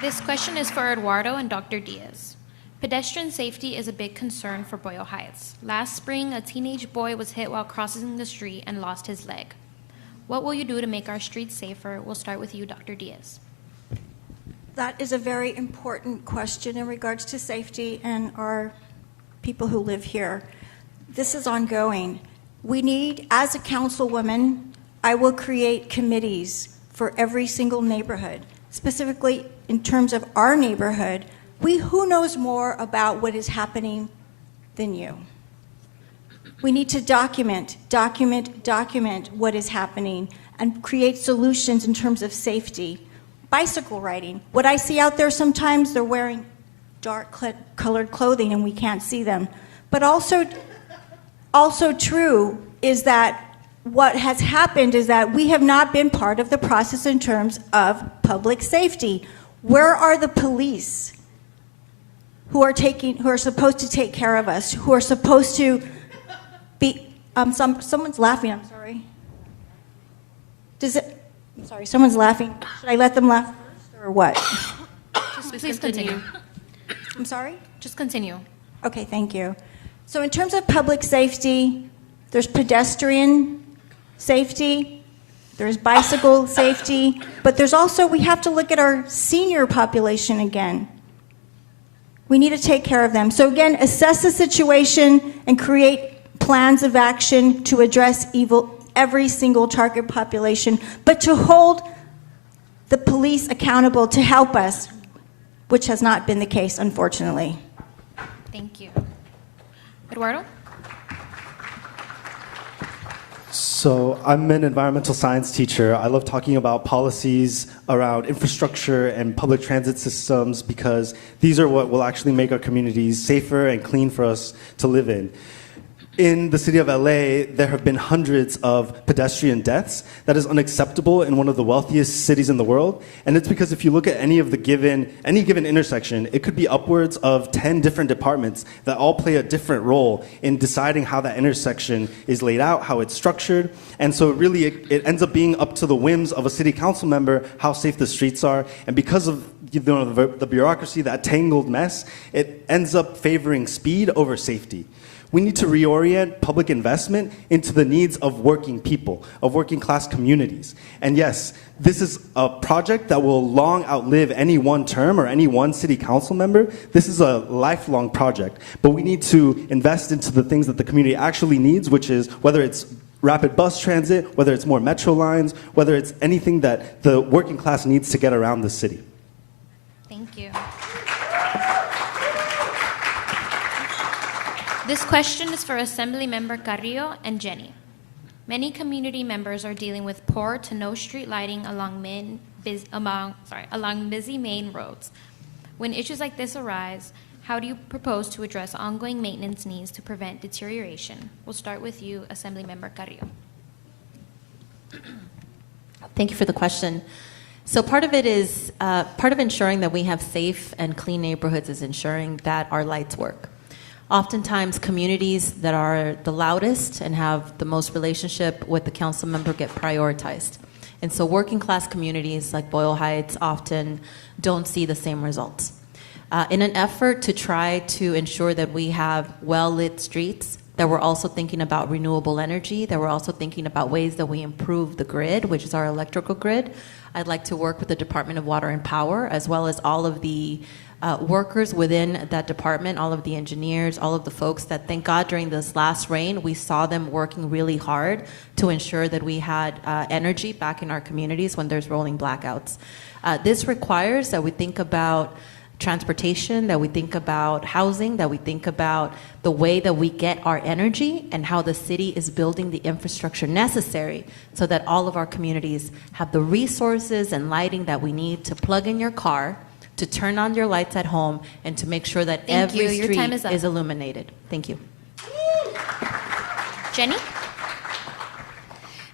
This question is for Eduardo and Dr. Diaz. Pedestrian safety is a big concern for Boyle Heights. Last spring, a teenage boy was hit while crossing the street and lost his leg. What will you do to make our streets safer? We'll start with you, Dr. Diaz. That is a very important question in regards to safety and our people who live here. This is ongoing. We need, as a councilwoman, I will create committees for every single neighborhood. Specifically, in terms of our neighborhood, who knows more about what is happening than you? We need to document what is happening and create solutions in terms of safety. Bicycle riding. What I see out there sometimes, they're wearing dark colored clothing and we can't see them. But also true is that what has happened is that we have not been part of the process in terms of public safety. Where are the police who are supposed to take care of us, who are supposed to be, someone's laughing, I'm sorry. I'm sorry, someone's laughing. Should I let them laugh first or what? Please continue. I'm sorry? Just continue. Okay, thank you. So in terms of public safety, there's pedestrian safety, there's bicycle safety, but there's also, we have to look at our senior population again. We need to take care of them. So again, assess the situation and create plans of action to address every single target population, but to hold the police accountable to help us, which has not been the case, unfortunately. Thank you. Eduardo? So I'm an environmental science teacher. I love talking about policies around infrastructure and public transit systems because these are what will actually make our communities safer and clean for us to live in. In the city of LA, there have been hundreds of pedestrian deaths. That is unacceptable in one of the wealthiest cities in the world. And it's because if you look at any given intersection, it could be upwards of 10 different departments that all play a different role in deciding how that intersection is laid out, how it's structured. And so really it ends up being up to the whims of a city council member how safe the streets are. And because of the bureaucracy, that tangled mess, it ends up favoring speed over safety. We need to reorient public investment into the needs of working people, of working class communities. And yes, this is a project that will long outlive any one term or any one city council member. This is a lifelong project. But we need to invest into the things that the community actually needs, which is whether it's rapid bus transit, whether it's more metro lines, whether it's anything that the working class needs to get around the city. Thank you. This question is for Assemblymember Carillo and Genny. Many community members are dealing with poor to no street lighting along busy main roads. When issues like this arise, how do you propose to address ongoing maintenance needs to prevent deterioration? We'll start with you, Assemblymember Carillo. Thank you for the question. So part of it is, part of ensuring that we have safe and clean neighborhoods is ensuring that our lights work. Oftentimes, communities that are the loudest and have the most relationship with the council member get prioritized. And so working class communities like Boyle Heights often don't see the same results. In an effort to try to ensure that we have well-lit streets, that we're also thinking about renewable energy, that we're also thinking about ways that we improve the grid, which is our electrical grid, I'd like to work with the Department of Water and Power, as well as all of the workers within that department, all of the engineers, all of the folks that, thank God, during this last rain, we saw them working really hard to ensure that we had energy back in our communities when there's rolling blackouts. This requires that we think about transportation, that we think about housing, that we think about the way that we get our energy and how the city is building the infrastructure necessary so that all of our communities have the resources and lighting that we need to plug in your car, to turn on your lights at home, and to make sure that every street is illuminated. Thank you. Genny?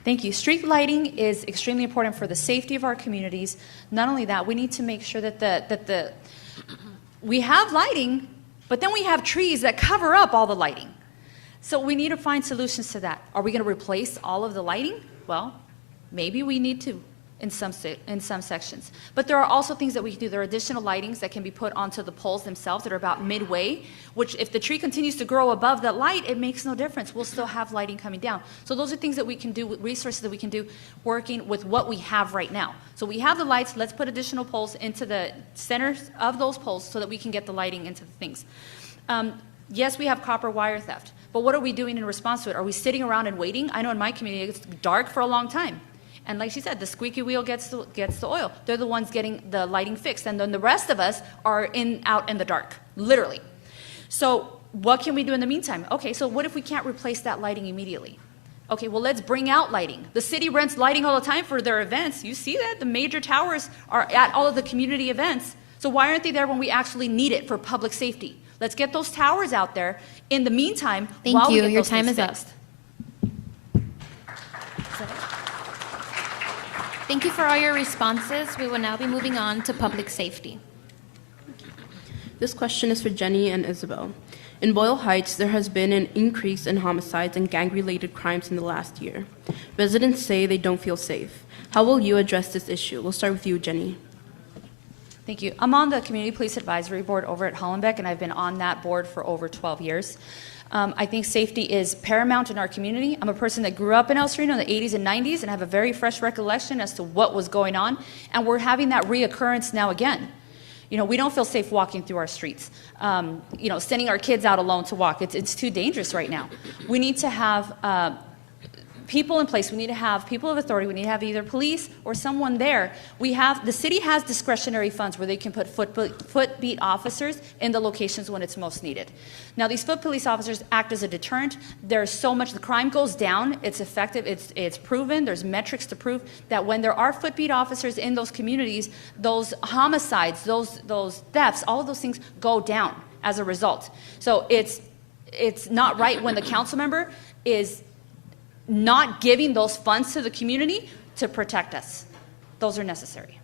Thank you. Street lighting is extremely important for the safety of our communities. Not only that, we need to make sure that we have lighting, but then we have trees that cover up all the lighting. So we need to find solutions to that. Are we going to replace all of the lighting? Well, maybe we need to in some sections. But there are also things that we can do. There are additional lightings that can be put onto the poles themselves that are about midway, which if the tree continues to grow above that light, it makes no difference. We'll still have lighting coming down. So those are things that we can do, resources that we can do working with what we have right now. So we have the lights, let's put additional poles into the centers of those poles so that we can get the lighting into the things. Yes, we have copper wire theft, but what are we doing in response to it? Are we sitting around and waiting? I know in my community it's dark for a long time. And like she said, the squeaky wheel gets the oil. They're the ones getting the lighting fixed. And then the rest of us are out in the dark, literally. So what can we do in the meantime? Okay, so what if we can't replace that lighting immediately? Okay, well, let's bring out lighting. The city rents lighting all the time for their events. You see that? The major towers are at all of the community events. So why aren't they there when we actually need it for public safety? Let's get those towers out there in the meantime. Thank you. Your time is up. Thank you for all your responses. We will now be moving on to public safety. This question is for Genny and Ysabel. In Boyle Heights, there has been an increase in homicides and gang-related crimes in the last year. Residents say they don't feel safe. How will you address this issue? We'll start with you, Genny. Thank you. I'm on the Community Police Advisory Board over at Hollenbeck, and I've been on that board for over 12 years. I think safety is paramount in our community. I'm a person that grew up in El Sereno in the 80s and 90s and have a very fresh recollection as to what was going on, and we're having that reoccurrence now again. You know, we don't feel safe walking through our streets. You know, sending our kids out alone to walk, it's too dangerous right now. We need to have people in place. We need to have people of authority. We need to have either police or someone there. The city has discretionary funds where they can put footbeat officers in the locations when it's most needed. Now, these foot police officers act as a deterrent. There's so much, the crime goes down, it's effective, it's proven, there's metrics to prove that when there are footbeat officers in those communities, those homicides, those thefts, all of those things go down as a result. So it's not right when the council member is not giving those funds to the community to protect us. Those are necessary.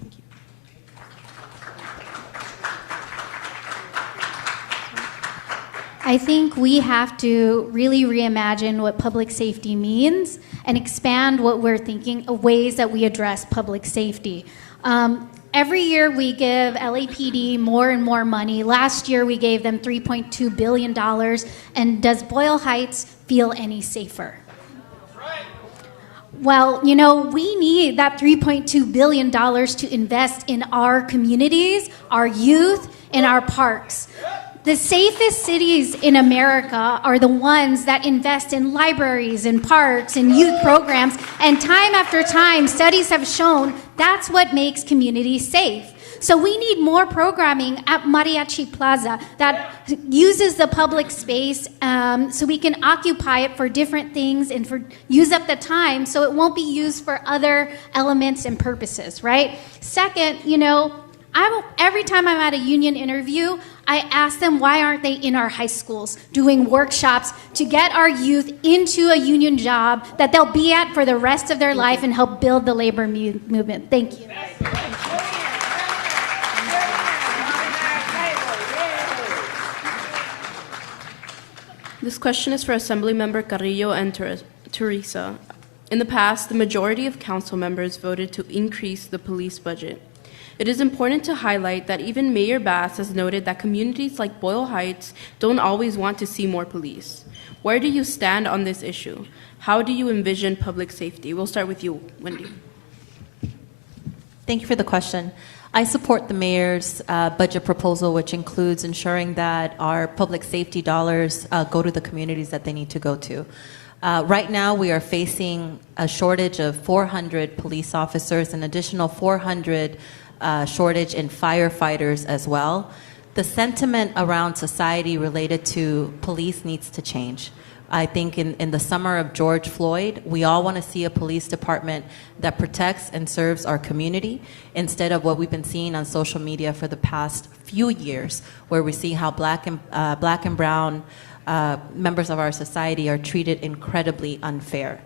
Thank you. I think we have to really reimagine what public safety means and expand what we're thinking of ways that we address public safety. Every year we give LAPD more and more money. Last year we gave them $3.2 billion. And does Boyle Heights feel any safer? Well, you know, we need that $3.2 billion to invest in our communities, our youth, and our parks. The safest cities in America are the ones that invest in libraries and parks and youth programs, and time after time, studies have shown that's what makes communities safe. So we need more programming at Mariachi Plaza that uses the public space so we can occupy it for different things and use up the time so it won't be used for other elements and purposes, right? Second, you know, every time I'm at a union interview, I ask them why aren't they in our high schools doing workshops to get our youth into a union job that they'll be at for the rest of their life and help build the labor movement. Thank you. This question is for Assemblymember Carillo and Teresa. In the past, the majority of council members voted to increase the police budget. It is important to highlight that even Mayor Bass has noted that communities like Boyle Heights don't always want to see more police. Where do you stand on this issue? How do you envision public safety? We'll start with you, Wendy. Thank you for the question. I support the mayor's budget proposal, which includes ensuring that our public safety dollars go to the communities that they need to go to. Right now, we are facing a shortage of 400 police officers, an additional 400 shortage in firefighters as well. The sentiment around society related to police needs to change. I think in the summer of George Floyd, we all want to see a police department that protects and serves our community instead of what we've been seeing on social media for the past few years, where we see how black and brown members of our society are treated incredibly unfair.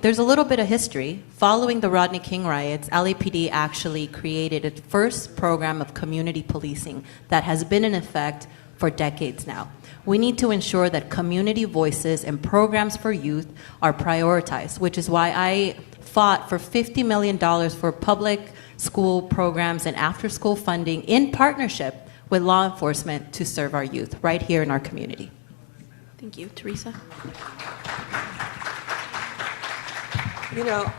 There's a little bit of history. Following the Rodney King riots, LAPD actually created its first program of community policing that has been in effect for decades now. We need to ensure that community voices and programs for youth are prioritized, which is why I fought for $50 million for public school programs and after-school funding in partnership with law enforcement to serve our youth right here in our community. Thank you. Teresa? You know,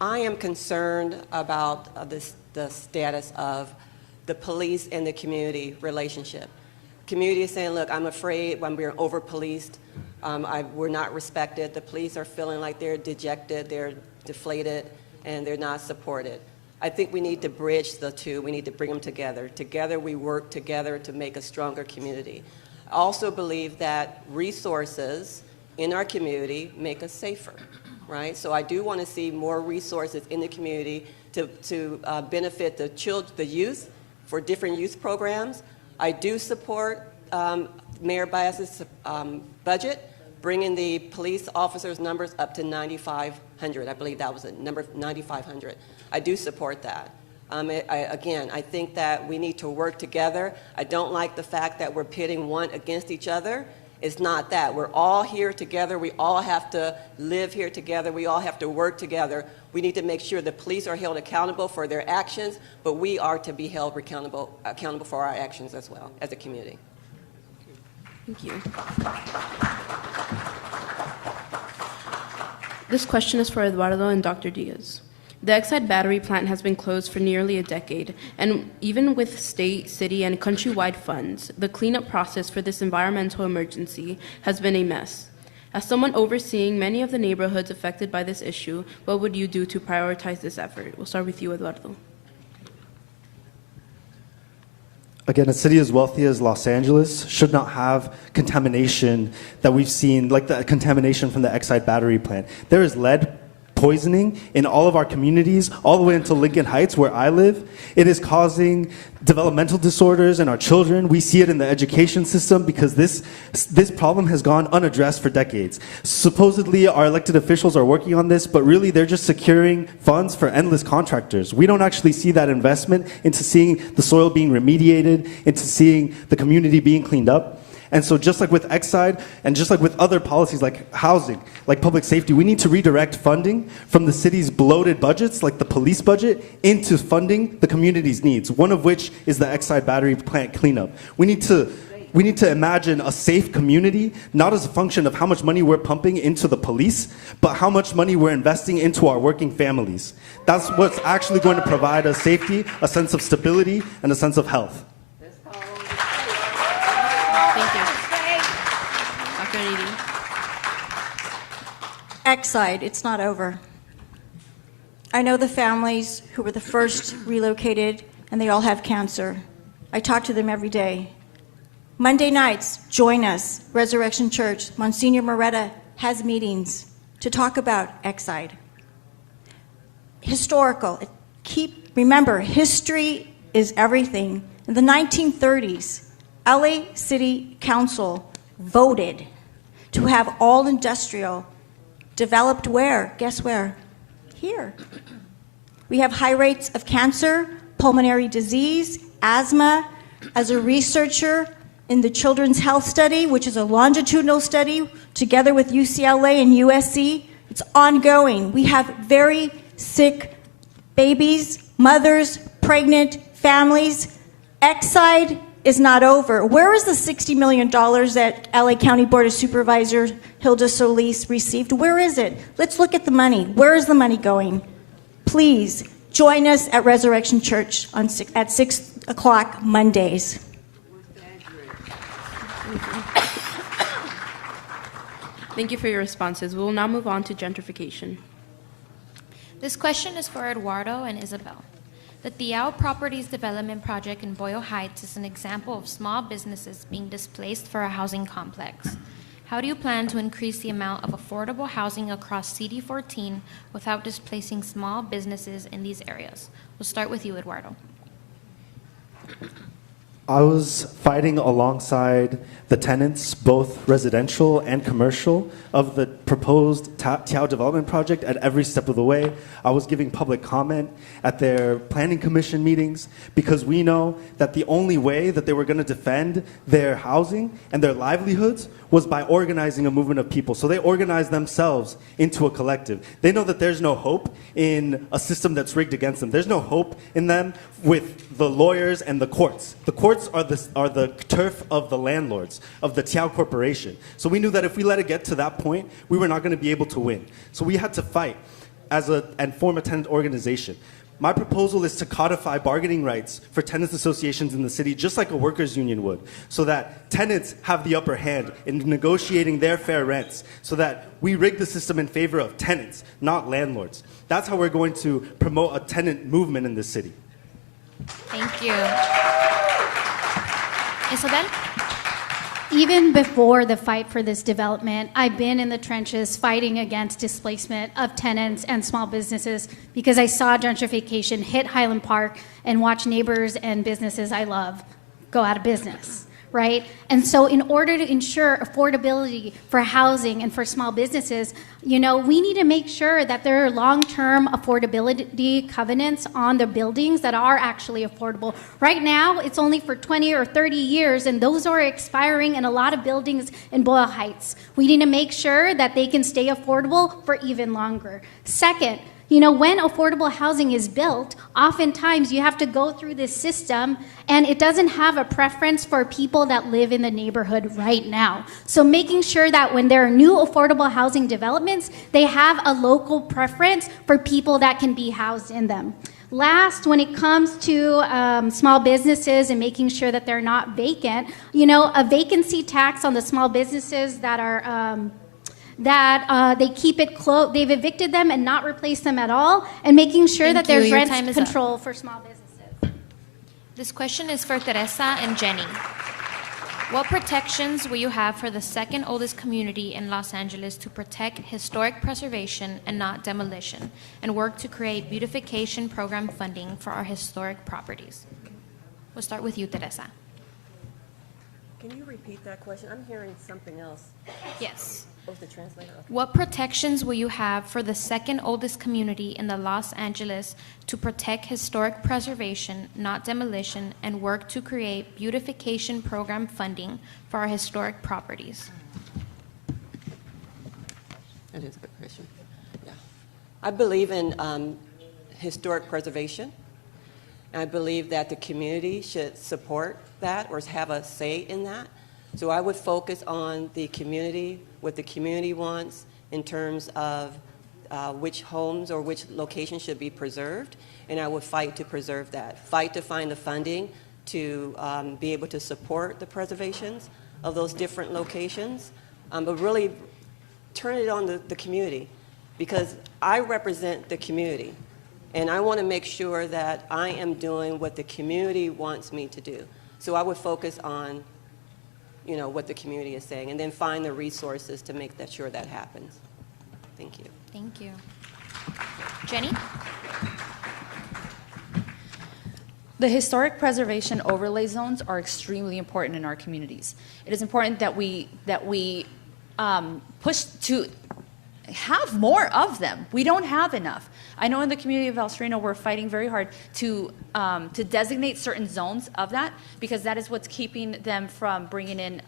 I am concerned about the status of the police and the community relationship. Community is saying, look, I'm afraid when we're over-policed, we're not respected. The police are feeling like they're dejected, they're deflated, and they're not supported. I think we need to bridge the two. We need to bring them together. Together we work together to make a stronger community. I also believe that resources in our community make us safer. Right? So I do want to see more resources in the community to benefit the youth for different youth programs. I do support Mayor Bass's budget, bringing the police officers' numbers up to 9,500. I believe that was the number, 9,500. I do support that. Again, I think that we need to work together. I don't like the fact that we're pitting one against each other. It's not that. We're all here together. We all have to live here together. We all have to work together. We need to make sure the police are held accountable for their actions, but we are to be held accountable for our actions as well as a community. Thank you. This question is for Eduardo and Dr. Diaz. The Exide battery plant has been closed for nearly a decade, and even with state, city, and countrywide funds, the cleanup process for this environmental emergency has been a mess. As someone overseeing many of the neighborhoods affected by this issue, what would you do to prioritize this effort? We'll start with you, Eduardo. Again, a city as wealthy as Los Angeles should not have contamination that we've seen, like the contamination from the Exide battery plant. There is lead poisoning in all of our communities, all the way into Lincoln Heights, where I live. It is causing developmental disorders in our children. We see it in the education system because this problem has gone unaddressed for decades. Supposedly, our elected officials are working on this, but really they're just securing funds for endless contractors. We don't actually see that investment into seeing the soil being remediated, into seeing the community being cleaned up. And so just like with Exide and just like with other policies like housing, like public safety, we need to redirect funding from the city's bloated budgets, like the police budget, into funding the community's needs, one of which is the Exide battery plant cleanup. We need to imagine a safe community, not as a function of how much money we're pumping into the police, but how much money we're investing into our working families. That's what's actually going to provide us safety, a sense of stability, and a sense of health. Exide, it's not over. I know the families who were the first relocated, and they all have cancer. I talk to them every day. Monday nights, join us, Resurrection Church. Monsignor Moretta has meetings to talk about Exide. Historical. Remember, history is everything. In the 1930s, LA City Council voted to have all industrial developed where? Guess where? Here. We have high rates of cancer, pulmonary disease, asthma. As a researcher in the Children's Health Study, which is a longitudinal study, together with UCLA and USC, It's ongoing. We have very sick babies, mothers, pregnant families. Exide is not over. Where is the $60 million that LA County Board of Supervisors Hilda Solis received? Where is it? Let's look at the money. Where is the money going? Please join us at Resurrection Church at 6 o'clock Mondays. Thank you for your responses. We will now move on to gentrification. This question is for Eduardo and Ysabel. The Tiao Properties Development Project in Boyle Heights is an example of small businesses being displaced for a housing complex. How do you plan to increase the amount of affordable housing across CD14 without displacing small businesses in these areas? We'll start with you, Eduardo. I was fighting alongside the tenants, both residential and commercial, of the proposed Tiao development project at every step of the way. I was giving public comment at their planning commission meetings because we know that the only way that they were going to defend their housing and their livelihoods was by organizing a movement of people. So they organized themselves into a collective. They know that there's no hope in a system that's rigged against them. There's no hope in them with the lawyers and the courts. The courts are the turf of the landlords, of the Tiao Corporation. So we knew that if we let it get to that point, we were not going to be able to win. So we had to fight and form a tenant organization. My proposal is to codify bargaining rights for tenants associations in the city, just like a workers' union would, so that tenants have the upper hand in negotiating their fair rents, so that we rig the system in favor of tenants, not landlords. That's how we're going to promote a tenant movement in this city. Thank you. Ysabel? Even before the fight for this development, I've been in the trenches fighting against displacement of tenants and small businesses because I saw gentrification hit Highland Park and watch neighbors and businesses I love go out of business, right? And so in order to ensure affordability for housing and for small businesses, you know, we need to make sure that there are long-term affordability covenants on the buildings that are actually affordable. Right now, it's only for 20 or 30 years, and those are expiring in a lot of buildings in Boyle Heights. We need to make sure that they can stay affordable for even longer. Second, you know, when affordable housing is built, oftentimes you have to go through this system and it doesn't have a preference for people that live in the neighborhood right now. So making sure that when there are new affordable housing developments, they have a local preference for people that can be housed in them. Last, when it comes to small businesses and making sure that they're not vacant, you know, a vacancy tax on the small businesses that are they keep it closed, they've evicted them and not replaced them at all, and making sure that there's rent control for small businesses. This question is for Teresa and Genny. What protections will you have for the second oldest community in Los Angeles to protect historic preservation and not demolition, and work to create beautification program funding for our historic properties? We'll start with you, Teresa. Can you repeat that question? I'm hearing something else. Yes. The translator. What protections will you have for the second oldest community in the Los Angeles to protect historic preservation, not demolition, and work to create beautification program funding for our historic properties? That is a good question. Yeah. I believe in historic preservation. I believe that the community should support that or have a say in that. So I would focus on the community, what the community wants in terms of which homes or which locations should be preserved, and I would fight to preserve that. Fight to find the funding to be able to support the preservations of those different locations, but really turn it on the community, because I represent the community, and I want to make sure that I am doing what the community wants me to do. So I would focus on, you know, what the community is saying, and then find the resources to make sure that happens. Thank you. Thank you. Genny? The historic preservation overlay zones are extremely important in our communities. It is important that we push to have more of them. We don't have enough. I know in the community of El Sereno, we're fighting very hard to designate certain zones of that, because that is what's keeping them from bringing in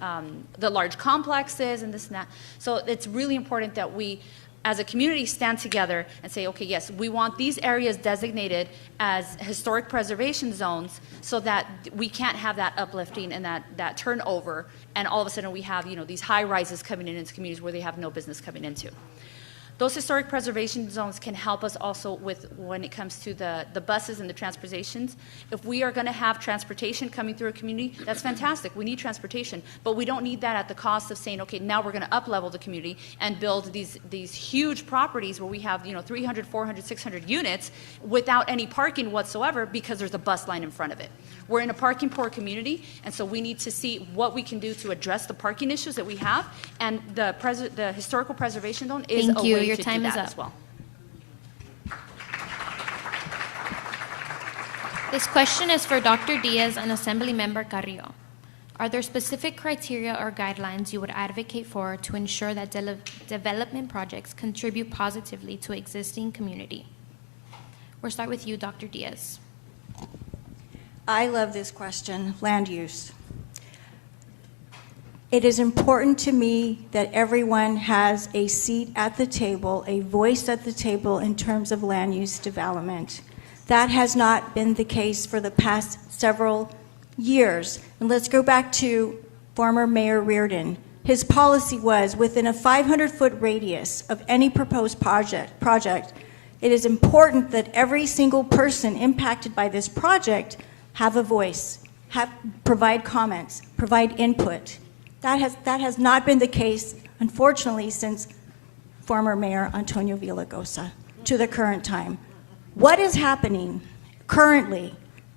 the large complexes and this and that. So it's really important that we as a community, stand together and say, okay, yes, we want these areas designated as historic preservation zones so that we can't have that uplifting and that turnover, and all of a sudden we have, these high rises coming into communities where they have no business coming into. Those historic preservation zones can help us also with when it comes to the buses and the transportations. If we are going to have transportation coming through a community, that's fantastic. We need transportation, but we don't need that at the cost of saying, okay, now we're going to up-level the community and build these huge properties where we have 300, 400, 600 units without any parking whatsoever because there's a bus line in front of it. We're in a parking poor community, and so we need to see what we can do to address the parking issues that we have, and the historical preservation zone is Thank a you. way Your to time do is that up. as well. This question is for Dr. Diaz and Assemblymember Carillo. Are there specific criteria or guidelines you would advocate for to ensure that development projects contribute positively to existing community? We'll start with you, Dr. Diaz. I love this question, land use. It is important to me that everyone has a seat at the table, a voice at the table in terms of land use development. That has not been the case for the past several years. And let's go back to former Mayor Reardon. His policy was within a 500-foot radius of any proposed project, it is important that every single person impacted by this project have a voice, provide comments, provide input. That has not been the case, unfortunately, since former Mayor Antonio Villaraigosa to the current time. What is happening currently,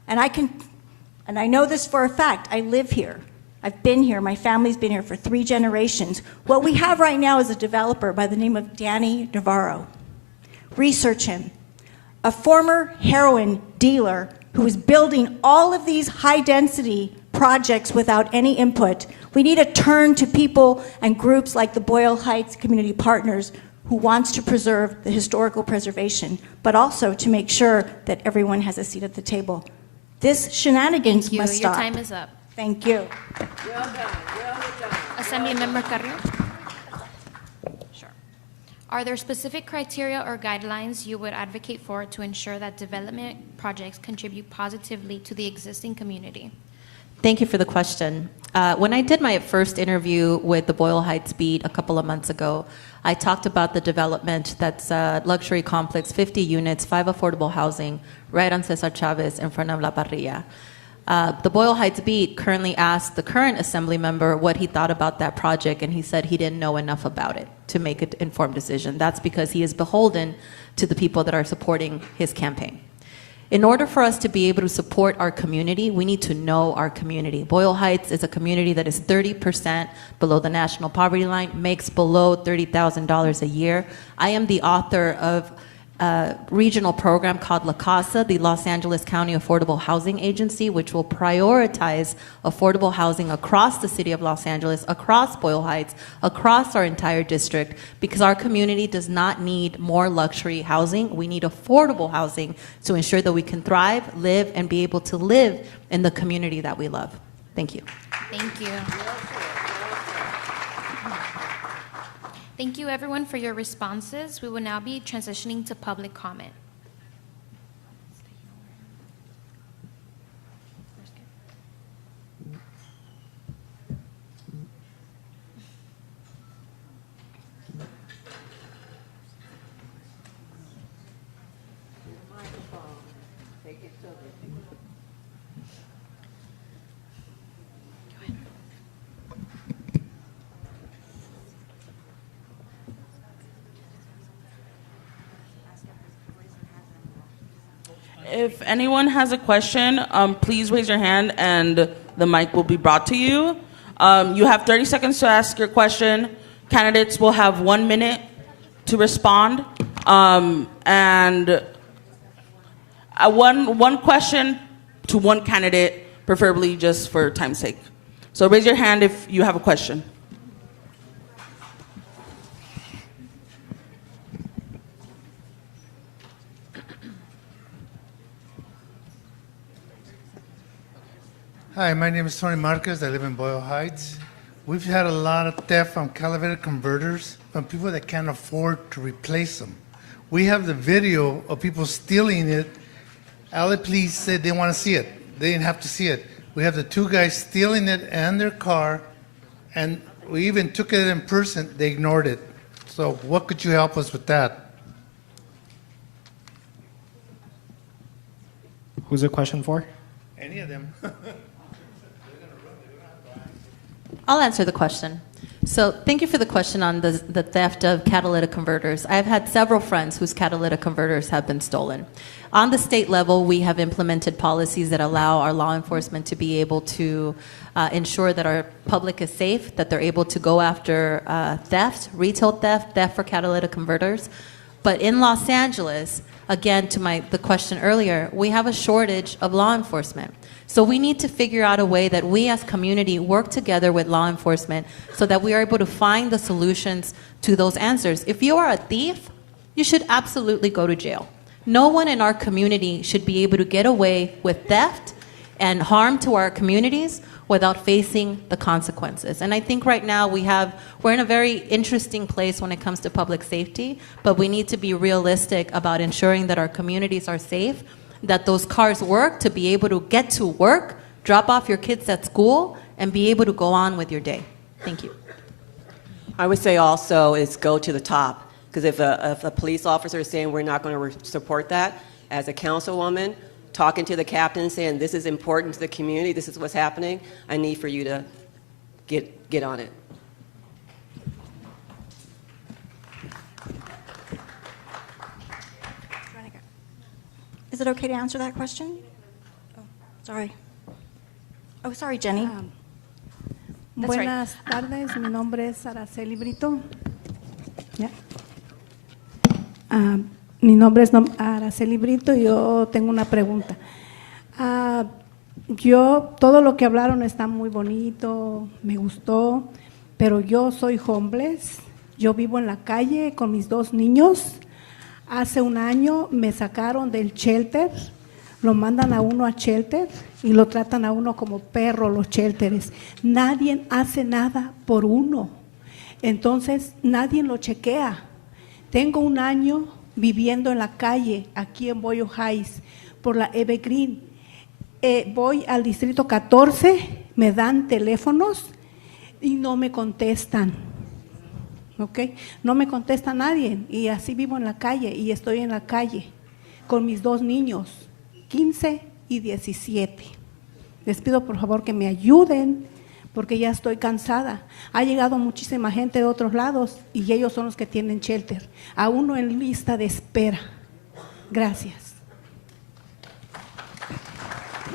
and I know this for a fact, I live here. I've been here, my family's been here for 3 generations. What we have right now is a developer by the name of Danny Navarro. Research him. A former heroin dealer who is building all of these high-density projects without any input. We need to turn to people and groups like the Boyle Heights Community Partners who wants to preserve the historical preservation, but also to make sure that everyone has a seat at the table. This shenanigans must stop. Your time is up. Thank you. Well done, well done. Assemblymember Carrillo? Sure. Are there specific criteria or guidelines you would advocate for to ensure that development projects contribute positively to the existing community? Thank you for the question. When I did my first interview with the Boyle Heights Beat a couple of months ago, I talked about the development that's a luxury complex, 50 units, 5 affordable housing, right on Cesar Chavez in front of La Parrilla. The Boyle Heights Beat currently asked the current assembly member what he thought about that project, and he said he didn't know enough about it to make an informed decision. That's because he is beholden to the people that are supporting his campaign. In order for us to be able to support our community, we need to know our community. Boyle Heights is a community that is 30% below the national poverty line, makes below $30,000 a year. I am the author of a regional program called La Casa, the Los Angeles County Affordable Housing Agency, which will prioritize affordable housing across the city of Los Angeles, across Boyle Heights, across our entire district, because our community does not need more luxury housing. We need affordable housing to ensure that we can thrive, live, and be able to live in the community that we love. Thank you. Thank you. Thank you, everyone, for your responses. We will now be transitioning to public comment. If anyone has a question, please raise your hand and the mic will be brought to you. You have 30 seconds to ask your question. Candidates will have 1 minute to respond. And one question to one candidate, preferably just for time's sake. So raise your hand if you have a question. Hi, my name is Tony Marquez. I live in Boyle Heights. We've had a lot of theft from catalytic converters from people that can't afford to replace them. We have the video of people stealing it. LA police said they want to see it. They didn't have to see it. We have the two guys stealing it and their car, and we even took it in person. They ignored it. So what could you help us with that? Who's the question for? Any of them. I'll answer the question. So thank you for the question on the theft of catalytic converters. I've had several friends whose catalytic converters have been stolen. On the state level, we have implemented policies that allow our law enforcement to be able to ensure that our public is safe, that they're able to go after theft, retail theft, theft for catalytic converters. But in Los Angeles, again, to the question earlier, we have a shortage of law enforcement. So we need to figure out a way that we as community work together with law enforcement so that we are able to find the solutions to those answers. If you are a thief, you should absolutely go to jail. No one in our community should be able to get away with theft and harm to our communities without facing the consequences. And I think right now we're in a very interesting place when it comes to public safety, but we need to be realistic about ensuring that our communities are safe, that those cars work to be able to get to work, drop off your kids at school, and be able to go on with your day. Thank you. I would say also is go to the top, because if a police officer is saying we're not going to support that, as a councilwoman, talking to the captain saying this is important to the community, this is what's happening, I need for you to get on it. Is it okay to answer that question? Oh, sorry. Oh, sorry, Genny. That's right. Buenas tardes, mi nombre es Araceli Brito. Ya. Mi nombre es Araceli Brito y yo tengo una pregunta. Todo lo que hablaron está muy bonito, me gustó, pero yo soy homeless, yo vivo en la calle con mis 2 niños. Hace un año me sacaron del shelter, lo mandan a uno a shelter y lo tratan a uno como perro los shelters. Nadie hace nada por uno, entonces nadie lo chequea. Tengo un año viviendo en la calle aquí en Boyle Heights por la Evergreen. Voy al distrito 14, me dan teléfonos y no me contestan. Okay. No me contesta nadie y así vivo en la calle y estoy en la calle con mis 2 niños, 15 y 17. Les pido por favor que me ayuden porque ya estoy cansada. Ha llegado muchísima gente de otros lados y ellos son los que tienen shelter. A uno en lista de espera. Gracias.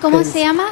¿Cómo se llama?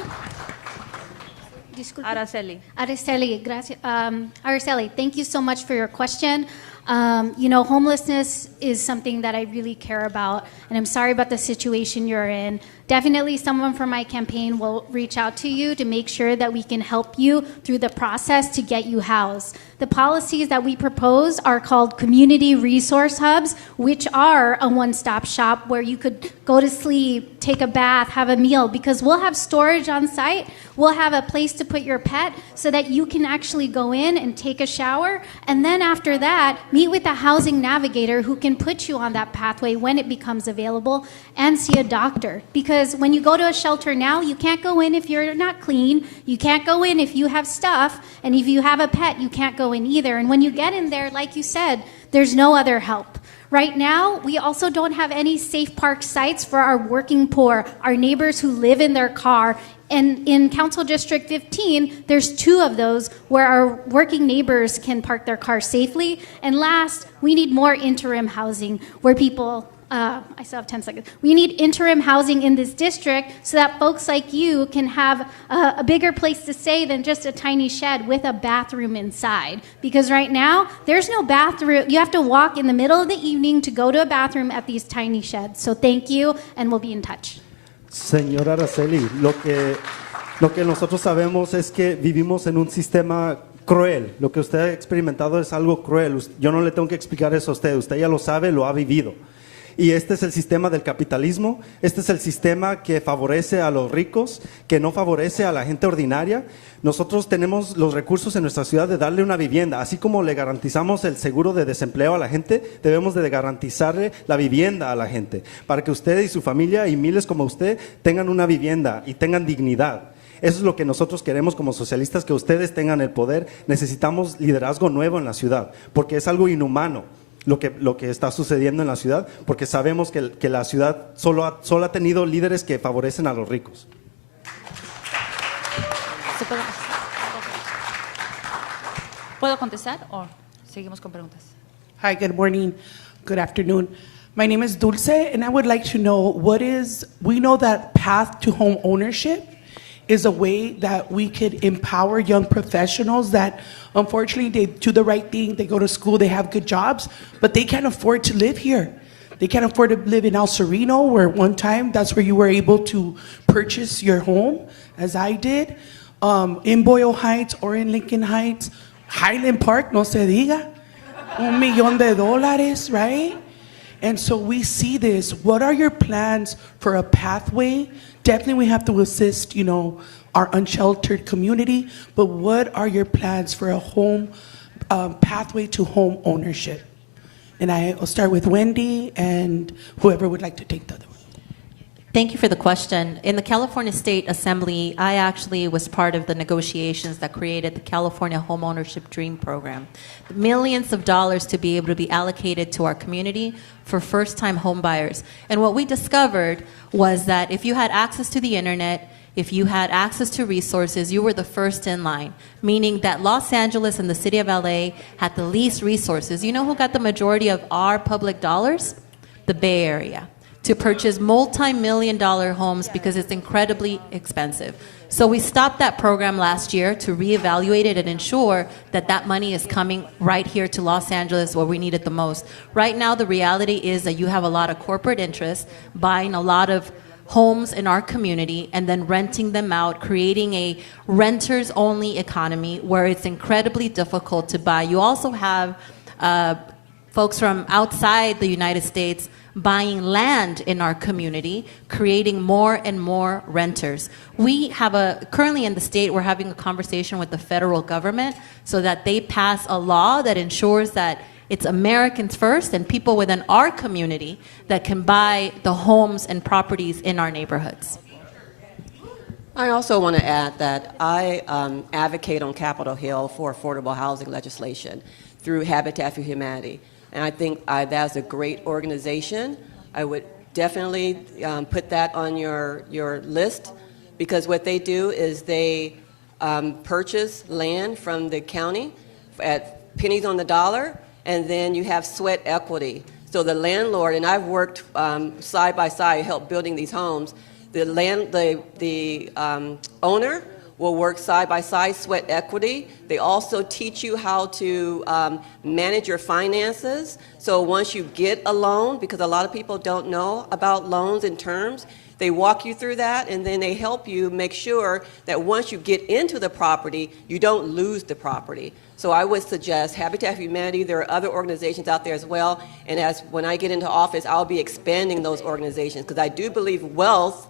Disculpe. Araceli. Araceli, gracias. Araceli, thank you so much for your question. Homelessness is something that I really care about, and I'm sorry about the situation you're in. Definitely someone from my campaign will reach out to you to make sure that we can help you through the process to get you housed. The policies that we propose are called community resource hubs, which are a one-stop shop where you could go to sleep, take a bath, have a meal, because we'll have storage on site. We'll have a place to put your pet so that you can actually go in and take a shower, and then after that, meet with a housing navigator who can put you on that pathway when it becomes available, and see a doctor. Because when you go to a shelter now, you can't go in if you're not clean, you can't go in if you have stuff, and if you have a pet, you can't go in either. And when you get in there, like you said, there's no other help. Right now, we also don't have any safe park sites for our working poor, our neighbors who live in their car. And in Council District 15, there's 2 of those where our working neighbors can park their cars safely. And last, we need more interim housing where people, I still have 10 seconds. We need interim housing in this district so that folks like you can have a bigger place to stay than just a tiny shed with a bathroom inside. Because right now, there's no bathroom. You have to walk in the middle of the evening to go to a bathroom at these tiny sheds. So thank you, and we'll be in touch. Señora Araceli, lo que nosotros sabemos es que vivimos en un sistema cruel. Lo que usted ha experimentado es algo cruel. Yo no le tengo que explicar eso a usted ya lo sabe, lo ha vivido. y este es el sistema del capitalismo, este es el sistema que favorece a los ricos, que no favorece a la gente ordinaria. Nosotros tenemos los recursos en nuestra ciudad de darle una vivienda, así como le garantizamos el seguro de desempleo a la gente, debemos de garantizarle la vivienda a la gente, para que usted y su familia y miles como usted tengan una vivienda y tengan dignidad. Eso es lo que nosotros queremos como socialistas, que ustedes tengan el poder. Necesitamos liderazgo nuevo en la ciudad, porque es algo inhumano lo que está sucediendo en la ciudad, porque sabemos que la ciudad solo ha tenido líderes que favorecen a los ricos. ¿Puedo contestar o seguimos con preguntas? Hi, good morning, good afternoon. My name is Dulce, and I would like to know we know that path to home ownership is a way that we could empower young professionals that unfortunately they do the right thing, they go to school, they have good jobs, but they can't afford to live here. They can't afford to live in El Sereno, where one time that's where you were able to purchase your home, as I did, in Boyle Heights or in Lincoln Heights. Highland Park, no se diga, $1 million, right? And so we see this. What are your plans for a pathway? Definitely we have to assist, our unsheltered community, but what are your plans for a home pathway to home ownership? And I'll start with Wendy and whoever would like to take the other one. Thank you for the question. In the California State Assembly, I actually was part of the negotiations that created the California Homeownership Dream Program. Millions of dollars to be able to be allocated to our community for first-time home buyers. And what we discovered was that if you had access to the internet, if you had access to resources, you were the first in line, meaning that Los Angeles and the city of LA had the least resources. You know who got the majority of our public dollars? The Bay Area, to purchase multi-million-dollar homes because it's incredibly expensive. So we stopped that program last year to reevaluate it and ensure that that money is coming right here to Los Angeles where we need it the most. Right now, the reality is that you have a lot of corporate interests buying a lot of homes in our community and then renting them out, creating a renters-only economy where it's incredibly difficult to buy. You also have folks from outside the United States buying land in our community, creating more and more renters. We have currently in the state, we're having a conversation with the federal government so that they pass a law that ensures that it's Americans first and people within our community that can buy the homes and properties in our neighborhoods. I also want to add that I advocate on Capitol Hill for affordable housing legislation through Habitat for Humanity. And I think that's a great organization. I would definitely put that on your list, because what they do is they purchase land from the county at pennies on the dollar, and then you have sweat equity. So the landlord, and I've worked side by side, helped building these homes. The owner will work side by side, sweat equity. They also teach you how to manage your finances. So once you get a loan, because a lot of people don't know about loans and terms, they walk you through that, and then they help you make sure that once you get into the property, you don't lose the property. So I would suggest Habitat for Humanity. There are other organizations out there as well, and when I get into office, I'll be expanding those organizations, because I do believe wealth,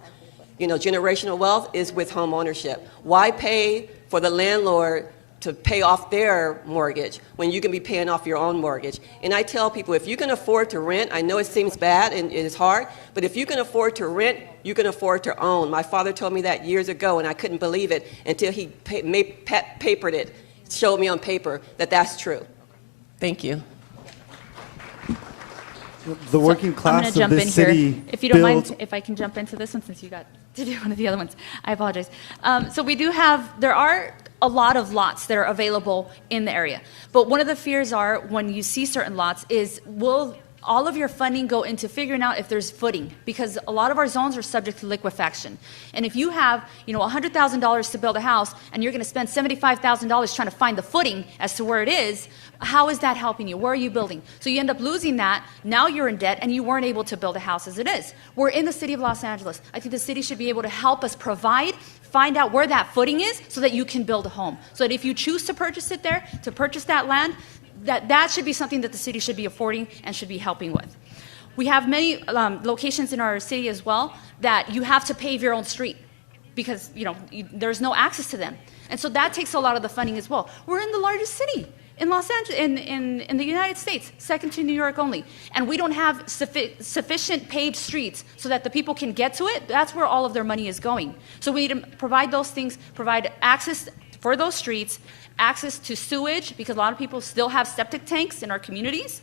generational wealth is with home ownership. Why pay for the landlord to pay off their mortgage when you can be paying off your own mortgage? And I tell people, if you can afford to rent, I know it seems bad and it is hard, but if you can afford to rent, you can afford to own. My father told me that years ago, and I couldn't believe it until he papered it, showed me on paper that that's true. Thank you. The working class of this city. If you don't mind, if I can jump into this one, since you got to do one of the other ones, I apologize. So there are a lot of lots that are available in the area. But one of the fears are when you see certain lots is, will all of your funding go into figuring out if there's footing? Because a lot of our zones are subject to liquefaction. And if you have, $100,000 to build a house and you're going to spend $75,000 trying to find the footing as to where it is, how is that helping you? Where are you building? So you end up losing that. Now you're in debt and you weren't able to build a house as it is. We're in the city of Los Angeles. I think the city should be able to help us find out where that footing is so that you can build a home. So that if you choose to purchase it there, to purchase that land, that should be something that the city should be affording and should be helping with. We have many locations in our city as well that you have to pave your own street because there's no access to them. And so that takes a lot of the funding as well. We're in the largest city in Los Angeles, in the United States, second to New York only. And we don't have sufficient paved streets so that the people can get to it. That's where all of their money is going. So we need to provide those things, provide access for those streets, access to sewage, because a lot of people still have septic tanks in our communities.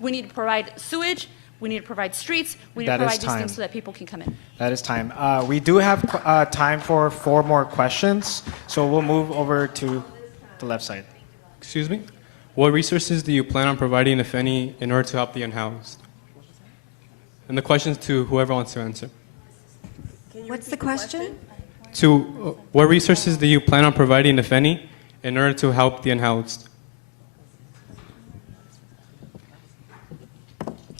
We need to provide sewage. We need to provide streets. We need to provide these things so that people can come in. That is time. We do have time for 4 more questions, so we'll move over to the left side. Excuse me? What resources do you plan on providing, if any, in order to help the unhoused? And the question's to whoever wants to answer. What's the question? What resources do you plan on providing, if any, in order to help the unhoused?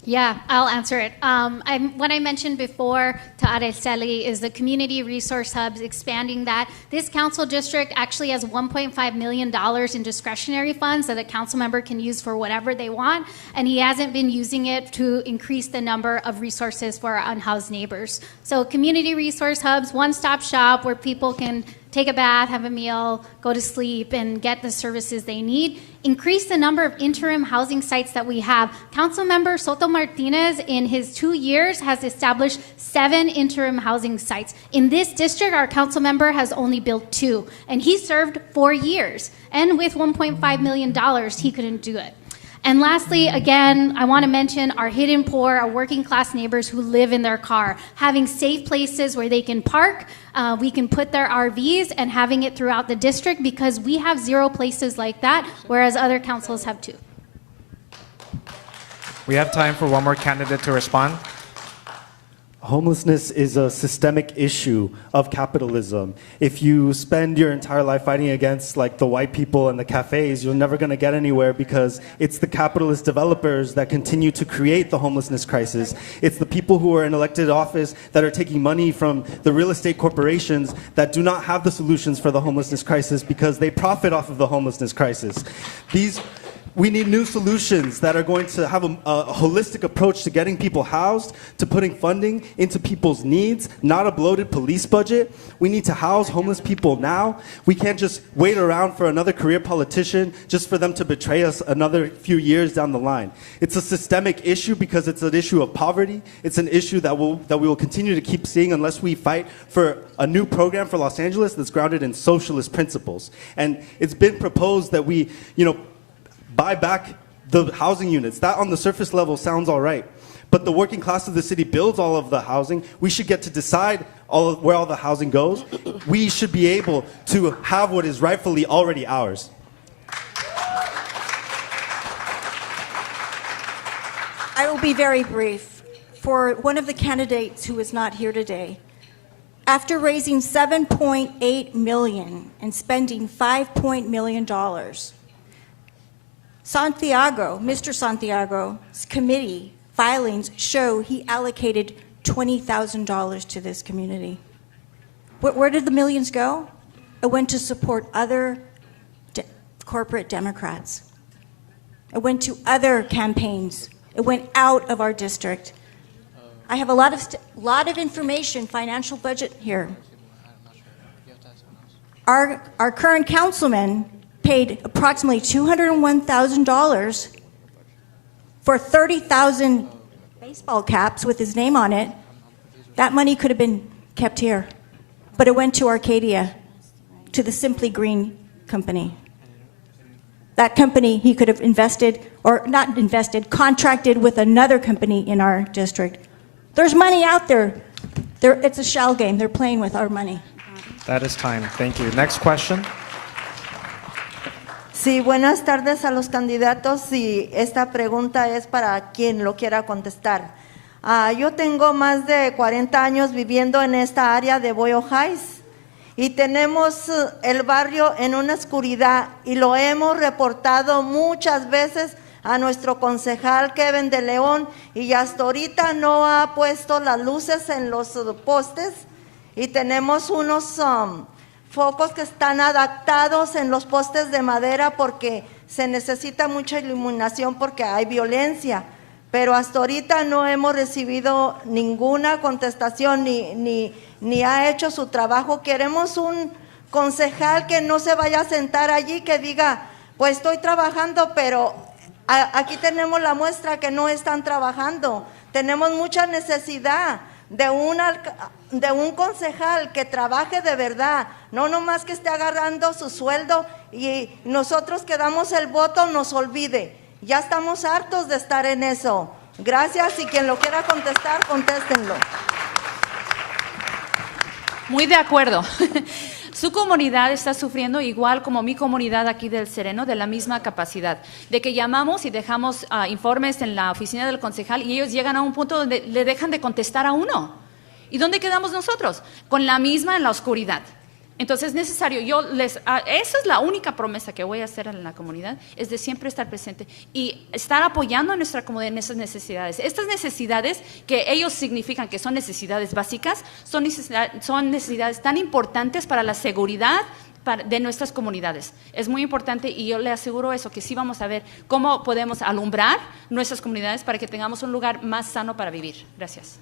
Yeah, I'll answer it. What I mentioned before to Araceli is the community resource hubs, expanding that. This council district actually has $1.5 million in discretionary funds that a council member can use for whatever they want, and he hasn't been using it to increase the number of resources for our unhoused neighbors. So community resource hubs, one-stop shop where people can take a bath, have a meal, go to sleep, and get the services they need. Increase the number of interim housing sites that we have. Councilmember Soto Martinez, in his 2 years, has established 7 interim housing sites. In this district, our council member has only built 2, and he served 4 years. And with $1.5 million, he couldn't do it. And lastly, again, I want to mention our hidden poor, our working class neighbors who live in their car, having safe places where they can park, we can put their RVs, and having it throughout the district, because we have 0 places like that, whereas other councils have 2. We have time for 1 more candidate to respond. Homelessness is a systemic issue of capitalism. If you spend your entire life fighting against the white people and the cafes, you're never going to get anywhere, because it's the capitalist developers that continue to create the homelessness crisis. It's the people who are in elected office that are taking money from the real estate corporations that do not have the solutions for the homelessness crisis, because they profit off of the homelessness crisis. We need new solutions that are going to have a holistic approach to getting people housed, to putting funding into people's needs, not a bloated police budget. We need to house homeless people now. We can't just wait around for another career politician just for them to betray us another few years down the line. It's a systemic issue because it's an issue of poverty. It's an issue that we will continue to keep seeing unless we fight for a new program for Los Angeles that's grounded in socialist principles. And it's been proposed that we, buy back the housing units. That on the surface level sounds all right. But the working class of the city builds all of the housing. We should get to decide where all the housing goes. We should be able to have what is rightfully already ours. I will be very brief. For one of the candidates who is not here today, after raising $7.8 million and spending $5 million, Mr. Santiago's committee filings show he allocated $20,000 to this community. Where did the millions go? It went to support other corporate Democrats. It went to other campaigns. It went out of our district. I have a lot of information, financial budget here. Our current councilman paid approximately $201,000 for 30,000 baseball caps with his name on it. That money could have been kept here, but it went to Arcadia, to the Simply Green company. That company, he could have contracted with another company in our district. There's money out there. It's a shell game. They're playing with our money. That is time. Thank you. Next question. Sí, buenas tardes a los candidatos, y esta pregunta es para quien lo quiera contestar. Yo tengo más de 40 años viviendo en esta área de Boyle Heights y tenemos el barrio en una oscuridad, y lo hemos reportado muchas veces a nuestro concejal Kevin de León, y hasta ahorita no ha puesto las luces en los postes, y tenemos unos focos que están adaptados en los postes de madera porque se necesita mucha iluminación porque hay violencia. pero hasta ahorita no hemos recibido ninguna contestación ni ha hecho su trabajo. Queremos un concejal que no se vaya a sentar allí, que diga, pues estoy trabajando, pero aquí tenemos la muestra que no están trabajando. Tenemos mucha necesidad de un concejal que trabaje de verdad, no nomás que esté agarrando su sueldo y nosotros que damos el voto nos olvide. Ya estamos hartos de estar en eso. Gracias, y quien lo quiera contestar, contéstenlo. Muy de acuerdo. Su comunidad está sufriendo igual como mi comunidad aquí del Sereno, de la misma capacidad, de que llamamos y dejamos informes en la oficina del concejal y ellos llegan a un punto donde le dejan de contestar a uno. ¿Y dónde quedamos nosotros? Con la misma en la oscuridad. Entonces es necesario, esa es la única promesa que voy a hacer en la comunidad, es de siempre estar presente y estar apoyando a nuestra comunidad en esas necesidades. Estas necesidades que ellos significan que son necesidades básicas, son necesidades tan importantes para la seguridad de nuestras comunidades. Es muy importante y yo le aseguro eso, que sí vamos a ver cómo podemos alumbrar nuestras comunidades para que tengamos un lugar más sano para vivir. Gracias.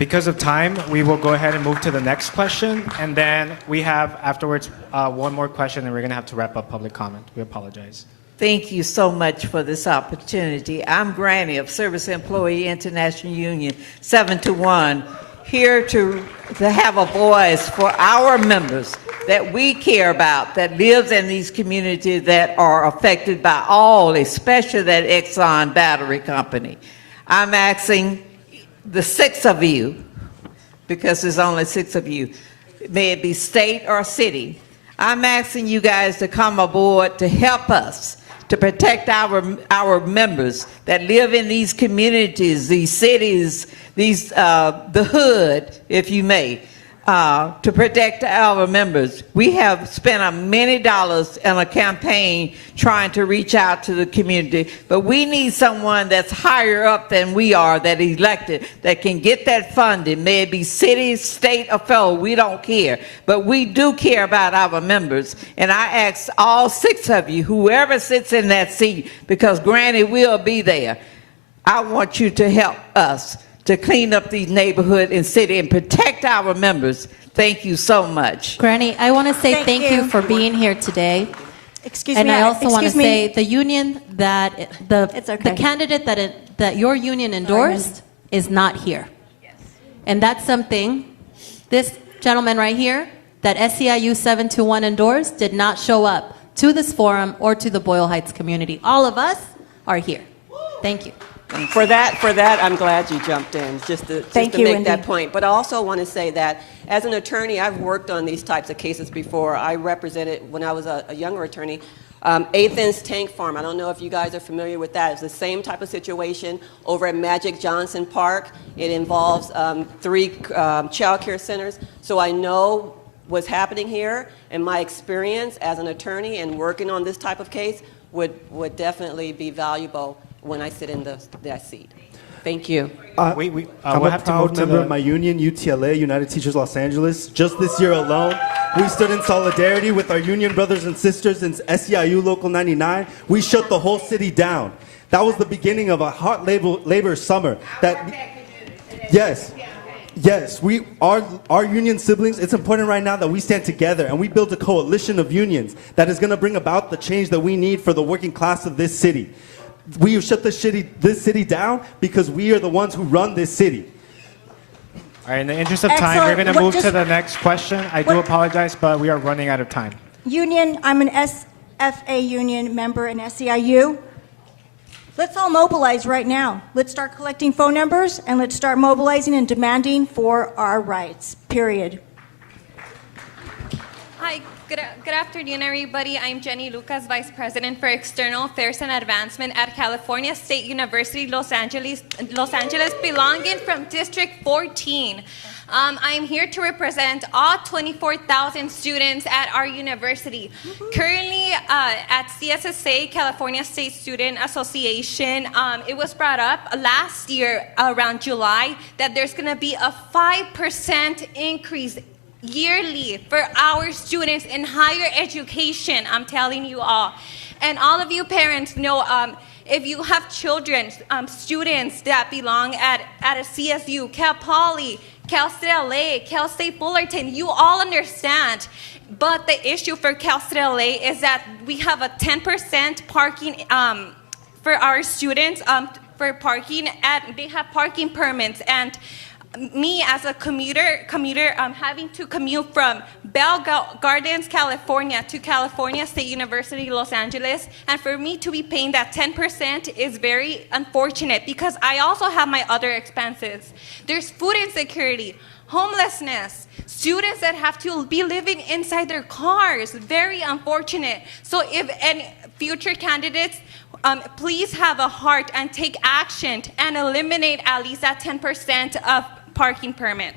Because of time, we will go ahead and move to the next question, and then we have afterwards one more question, and we're going to have to wrap up public comment. We apologize. Thank you so much for this opportunity. I'm Granny of Service Employee International Union 721, here to have a voice for our members that we care about, that lives in these communities that are affected by all, especially that Exxon battery company. I'm asking the 6 of you, because there's only 6 of you, may it be state or city, I'm asking you guys to come aboard to help us to protect our members that live in these communities, these cities, the hood, if you may, to protect our members. We have spent many dollars in a campaign trying to reach out to the community, but we need someone that's higher up than we are, that elected, that can get that funding. May it be city, state, or federal, we don't care. But we do care about our members. And I ask all 6 of you, whoever sits in that seat, because Granny will be there, I want you to help us to clean up these neighborhoods and city and protect our members. Thank you so much. Granny, I want to say thank you for being here today. Excuse and me. I also want to excuse me. say the union that the candidate that your union endorsed is not here. And that's something this gentleman right here that SEIU 721 endorsed did not show up to this forum or to the Boyle Heights community. All of us are here. Thank you. For that, I'm glad you jumped in, just to make Wendy. that point. But I also want to say that as an attorney, I've worked on these types of cases before. I represented, when I was a younger attorney, Athens Tank Farm. I don't know if you guys are familiar with that. It's the same type of situation over at Magic Johnson Park. It involves 3 child care centers. So I know what's happening here, and my experience as an attorney and working on this type of case would definitely be valuable when I sit in that seat. Thank you. I'm a proud member of my union, UTLA, United Teachers Los Angeles. Just this year alone, we stood in solidarity with our union brothers and sisters in SEIU Local 99. We shut the whole city down. That was the beginning of a hot labor summer. Yes, our union siblings, it's important right now that we stand together and we build a coalition of unions that is going to bring about the change that we need for the working class of this city. We shut this city down because we are the ones who run this city. All right, in the interest of time, we're going to move to the next question. I do apologize, but we are running out of time. Union, I'm an SFA union member in SEIU. Let's all mobilize right now. Let's start collecting phone numbers and let's start mobilizing and demanding for our rights, period. Hi, good afternoon, everybody. I'm Jenny Lucas, Vice President for External Affairs and Advancement at California State University, Los Angeles, belonging from District 14. I'm here to represent all 24,000 students at our university. Currently, at CSSA, California State Student Association, it was brought up last year around July that there's going to be a 5% increase yearly for our students in higher education. I'm telling you all. And all of you parents know if you have children, students that belong at a CSU, Cal Poly, Cal State LA, Cal State Fullerton, you all understand. But the issue for Cal State LA is that we have a 10% parking for our students for parking, and they have parking permits. And me as a commuter, having to commute from Bell Gardens, California to California State University, Los Angeles, and for me to be paying that 10% is very unfortunate because I also have my other expenses. There's food insecurity, homelessness, students that have to be living inside their cars, very unfortunate. So if any future candidates, please have a heart and take action and eliminate at least that 10% of parking permit.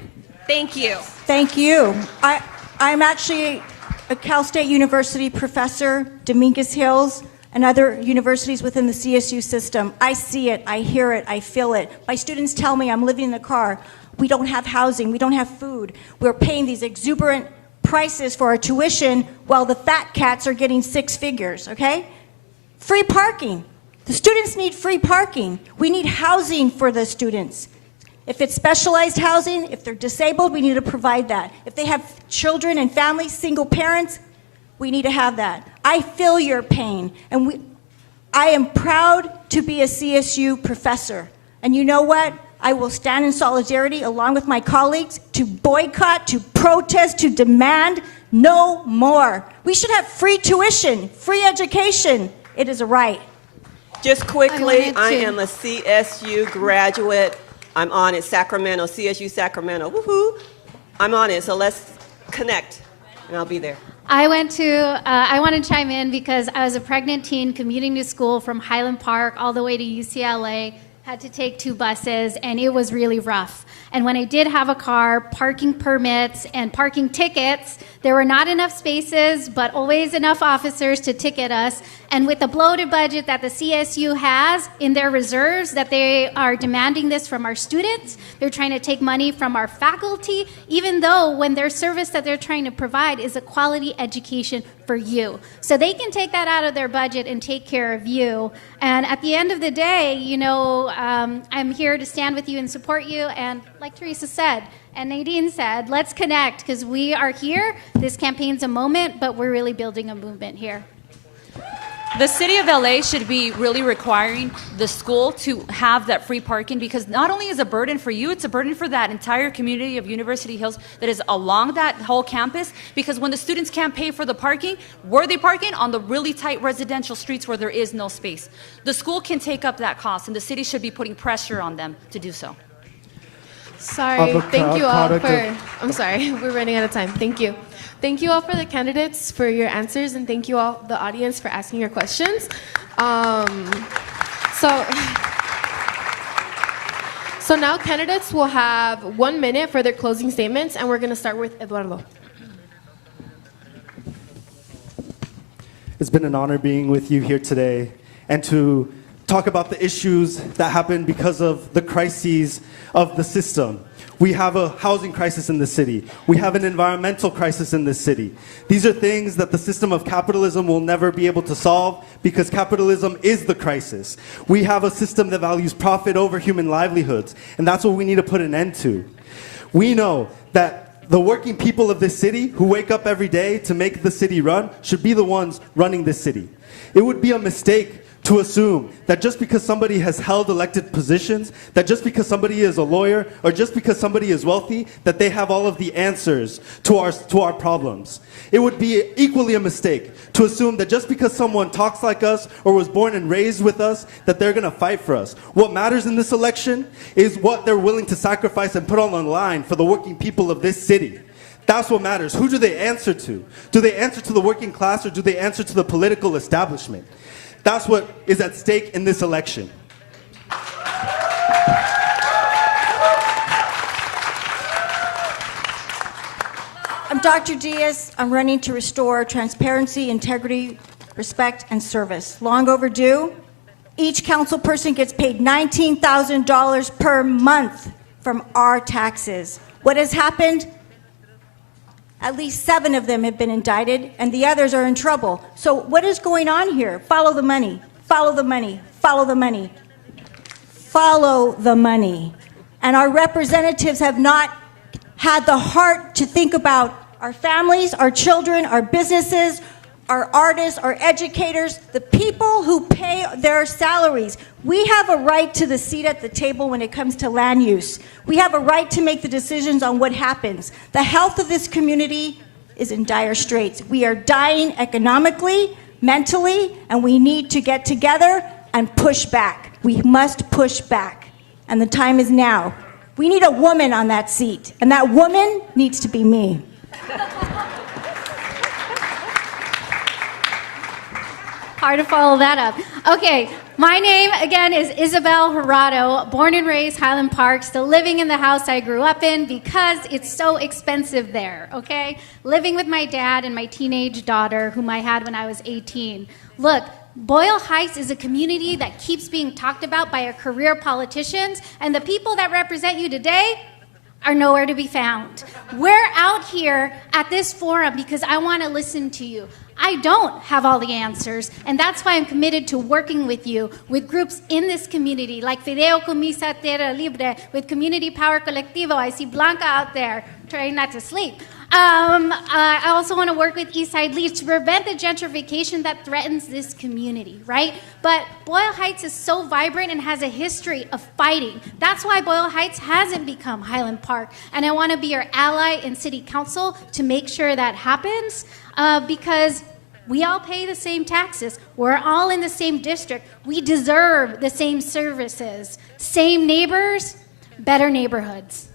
Thank you. Thank you. I'm actually a Cal State University professor, Dominguez Hills, and other universities within the CSU system. I see it, I hear it, I feel it. My students tell me I'm living in the car. We don't have housing, we don't have food. We're paying these exuberant prices for our tuition while the fat cats are getting 6 figures, okay? Free parking. The students need free parking. We need housing for the students. If it's specialized housing, if they're disabled, we need to provide that. If they have children and families, single parents, we need to have that. I feel your pain, and I am proud to be a CSU professor. And you know what? I will stand in solidarity along with my colleagues to boycott, to protest, to demand no more. We should have free tuition, free education. It is a right. Just quickly, I am a CSU graduate. I'm on it, Sacramento, CSU Sacramento. Woohoo! I'm on it, so let's connect, and I'll be there. I want to chime in because I was a pregnant teen commuting to school from Highland Park all the way to UCLA. Had to take 2 buses, and it was really rough. And when I did have a car, parking permits and parking tickets, there were not enough spaces, but always enough officers to ticket us. And with the bloated budget that the CSU has in their reserves, that they are demanding this from our students, they're trying to take money from our faculty, even though when their service that they're trying to provide is a quality education for you. So they can take that out of their budget and take care of you. And at the end of the day, you know, I'm here to stand with you and support you. And like Teresa said, and Nadine said, let's connect because we are here. This campaign's a moment, but we're really building a movement here. The city of LA should be really requiring the school to have that free parking because not only is it a burden for you, it's a burden for that entire community of University Hills that is along that whole campus because when the students can't pay for the parking, where are they parking? On the really tight residential streets where there is no space. The school can take up that cost and the city should be putting pressure on them to do so. Sorry, thank you all for, I'm sorry, we're running out of time. Thank you. Thank you all for the candidates for your answers, and thank you all, the audience, for asking your questions. So now candidates will have 1 minute for their closing statements, and we're going to start with Eduardo. It's been an honor being with you here today and to talk about the issues that happen because of the crises of the system. We have a housing crisis in the city. We have an environmental crisis in this city. These are things that the system of capitalism will never be able to solve because capitalism is the crisis. We have a system that values profit over human livelihoods, and that's what we need to put an end to. We know that the working people of this city who wake up every day to make the city run should be the ones running this city. It would be a mistake to assume that just because somebody has held elected positions, that just because somebody is a lawyer, or just because somebody is wealthy, that they have all of the answers to our problems. It would be equally a mistake to assume that just because someone talks like us or was born and raised with us, that they're going to fight for us. What matters in this election is what they're willing to sacrifice and put on the line for the working people of this city. That's what matters. Who do they answer to? Do they answer to the working class or do they answer to the political establishment? That's what is at stake in this election. I'm Dr. Diaz. I'm running to restore transparency, integrity, respect, and service. Long overdue. Each council person gets paid $19,000 per month from our taxes. What has happened? At least 7 of them have been indicted, and the others are in trouble. So what is going on here? Follow the money. Follow the money. Follow the money. Follow the money. And our representatives have not had the heart to think about our families, our children, our businesses, our artists, our educators, the people who pay their salaries. We have a right to the seat at the table when it comes to land use. We have a right to make the decisions on what happens. The health of this community is in dire straits. We are dying economically, mentally, and we need to get together and push back. We must push back, and the time is now. We need a woman on that seat, and that woman needs to be me. Hard to follow that up. Okay, my name again is Ysabel Jurado, born and raised Highland Park, still living in the house I grew up in because it's so expensive there, okay? Living with my dad and my teenage daughter, whom I had when I was 18. Look, Boyle Heights is a community that keeps being talked about by our career politicians, and the people that represent you today are nowhere to be found. We're out here at this forum because I want to listen to you. I don't have all the answers, and that's why I'm committed to working with you, with groups in this community, like Fideo Comisa Terra Libre, with Community Power Colectivo. I see Blanca out there trying not to sleep. I also want to work with Eastside Leads to prevent the gentrification that threatens this community, right? But Boyle Heights is so vibrant and has a history of fighting. That's why Boyle Heights hasn't become Highland Park. And I want to be your ally in City Council to make sure that happens, because we all pay the same taxes. We're all in the same district. We deserve the same services. Same neighbors, better neighborhoods.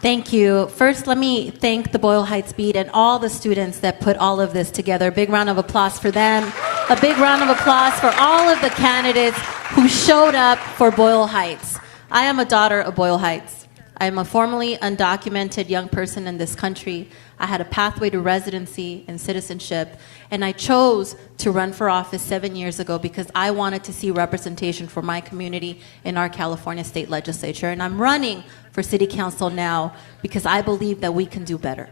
Thank you. First, let me thank the Boyle Heights Beat and all the students that put all of this together. A big round of applause for them. A big round of applause for all of the candidates who showed up for Boyle Heights. I am a daughter of Boyle Heights. I am a formerly undocumented young person in this country. I had a pathway to residency and citizenship, and I chose to run for office 7 years ago because I wanted to see representation for my community in our California state legislature. And I'm running for city council now because I believe that we can do better.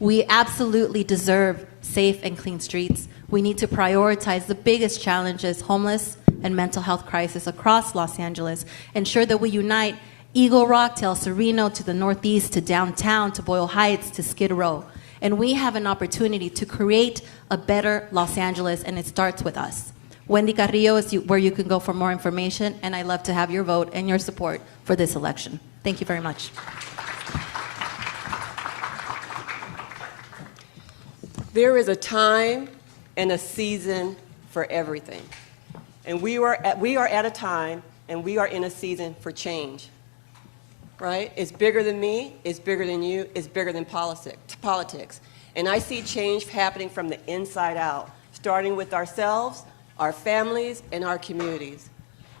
We absolutely deserve safe and clean streets. We need to prioritize the biggest challenges, homeless and mental health crisis across Los Angeles, ensure that we unite Eagle Rock to El Sereno, to the Northeast, to downtown, to Boyle Heights, to Skid Row. And we have an opportunity to create a better Los Angeles, and it starts with us. Wendy Carillo is where you can go for more information, and I'd love to have your vote and your support for this election. Thank you very much. There is a time and a season for everything. And we are at a time, and we are in a season for change. Right? It's bigger than me, it's bigger than you, it's bigger than politics. And I see change happening from the inside out, starting with ourselves, our families, and our communities.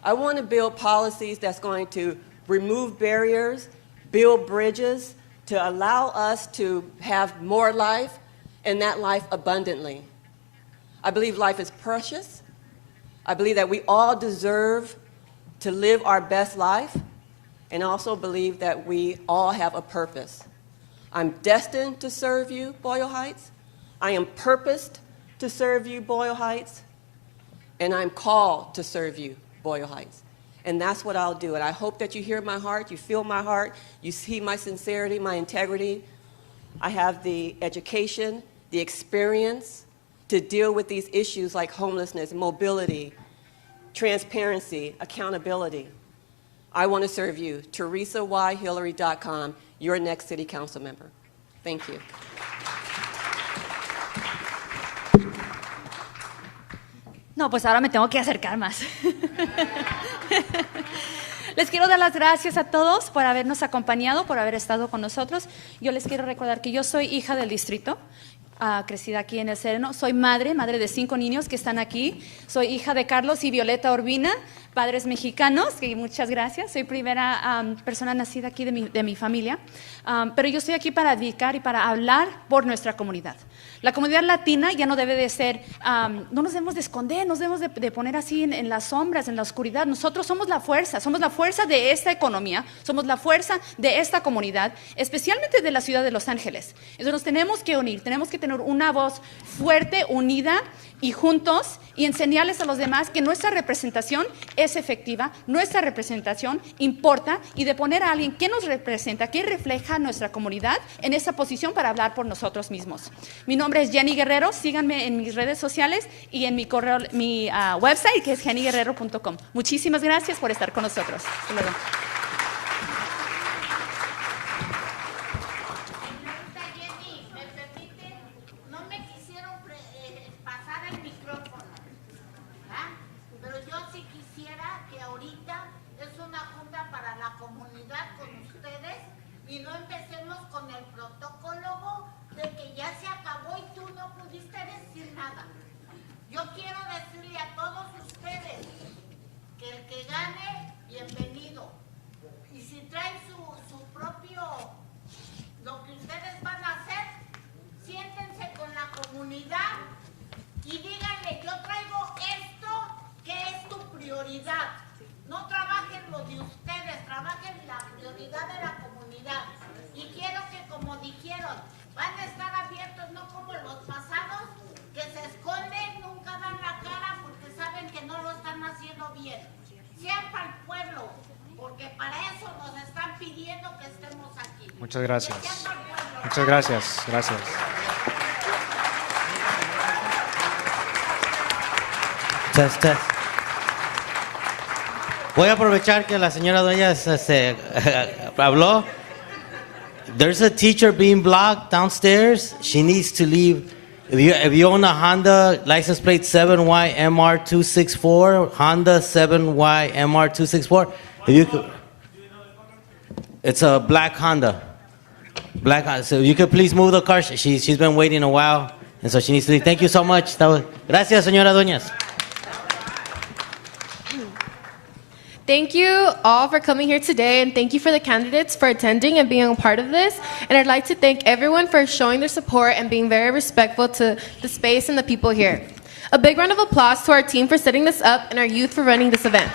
I want to build policies that's going to remove barriers, build bridges, to allow us to have more life, and that life abundantly. I believe life is precious. I believe that we all deserve to live our best life, and also believe that we all have a purpose. I'm destined to serve you, Boyle Heights. I am purposed to serve you, Boyle Heights. And I'm called to serve you, Boyle Heights. And that's what I'll do. And I hope that you hear my heart, you feel my heart, you see my sincerity, my integrity. I have the education, the experience to deal with these issues like homelessness, mobility, transparency, accountability. I want to serve you. TeresaYHillary.com, your next city council member. Thank you. No, pues ahora me tengo que acercar más. Les quiero dar las gracias a todos por habernos acompañado, por haber estado con nosotros. Yo les quiero recordar que yo soy hija del distrito, crecida aquí en El Sereno. Soy madre de 5 niños que están aquí. Soy hija de Carlos y Violeta Urbina, padres mexicanos, que muchas gracias, soy primera persona nacida aquí de mi familia, pero yo estoy aquí para dedicar y para hablar por nuestra comunidad. La comunidad latina ya no debe de ser, no nos debemos de esconder, nos debemos de poner así en las sombras, en la oscuridad. Nosotros somos la fuerza de esta economía, somos la fuerza de esta comunidad, especialmente de la ciudad de Los Ángeles. Entonces nos tenemos que unir, tenemos que tener una voz fuerte, unida y juntos y enseñarles a los demás que nuestra representación es efectiva, nuestra representación importa y de poner a alguien que nos representa, que refleja nuestra comunidad en esa posición para hablar por nosotros mismos. Mi nombre es Genny Guerero, síganme en mis redes sociales y en mi correo, mi website que es gennyguerrero.com. Muchísimas gracias por estar con nosotros. Hasta luego. Muchas gracias. Muchas gracias. Gracias. Test, test. Voy a aprovechar que la señora dueña habló. There's a teacher being blocked downstairs. She needs to leave. If you own a Honda license plate 7YMR264, Honda 7YMR264, if you could, it's a black Honda. Black Honda. So you could please move the car. She's been waiting a while, and so she needs to leave. Thank you so much. Gracias, señora Dueñas. Thank you all for coming here today, and thank you for the candidates for attending and being a part of this. And I'd like to thank everyone for showing their support and being very respectful to the space and the people here. A big round of applause to our team for setting this up and our youth for running this event.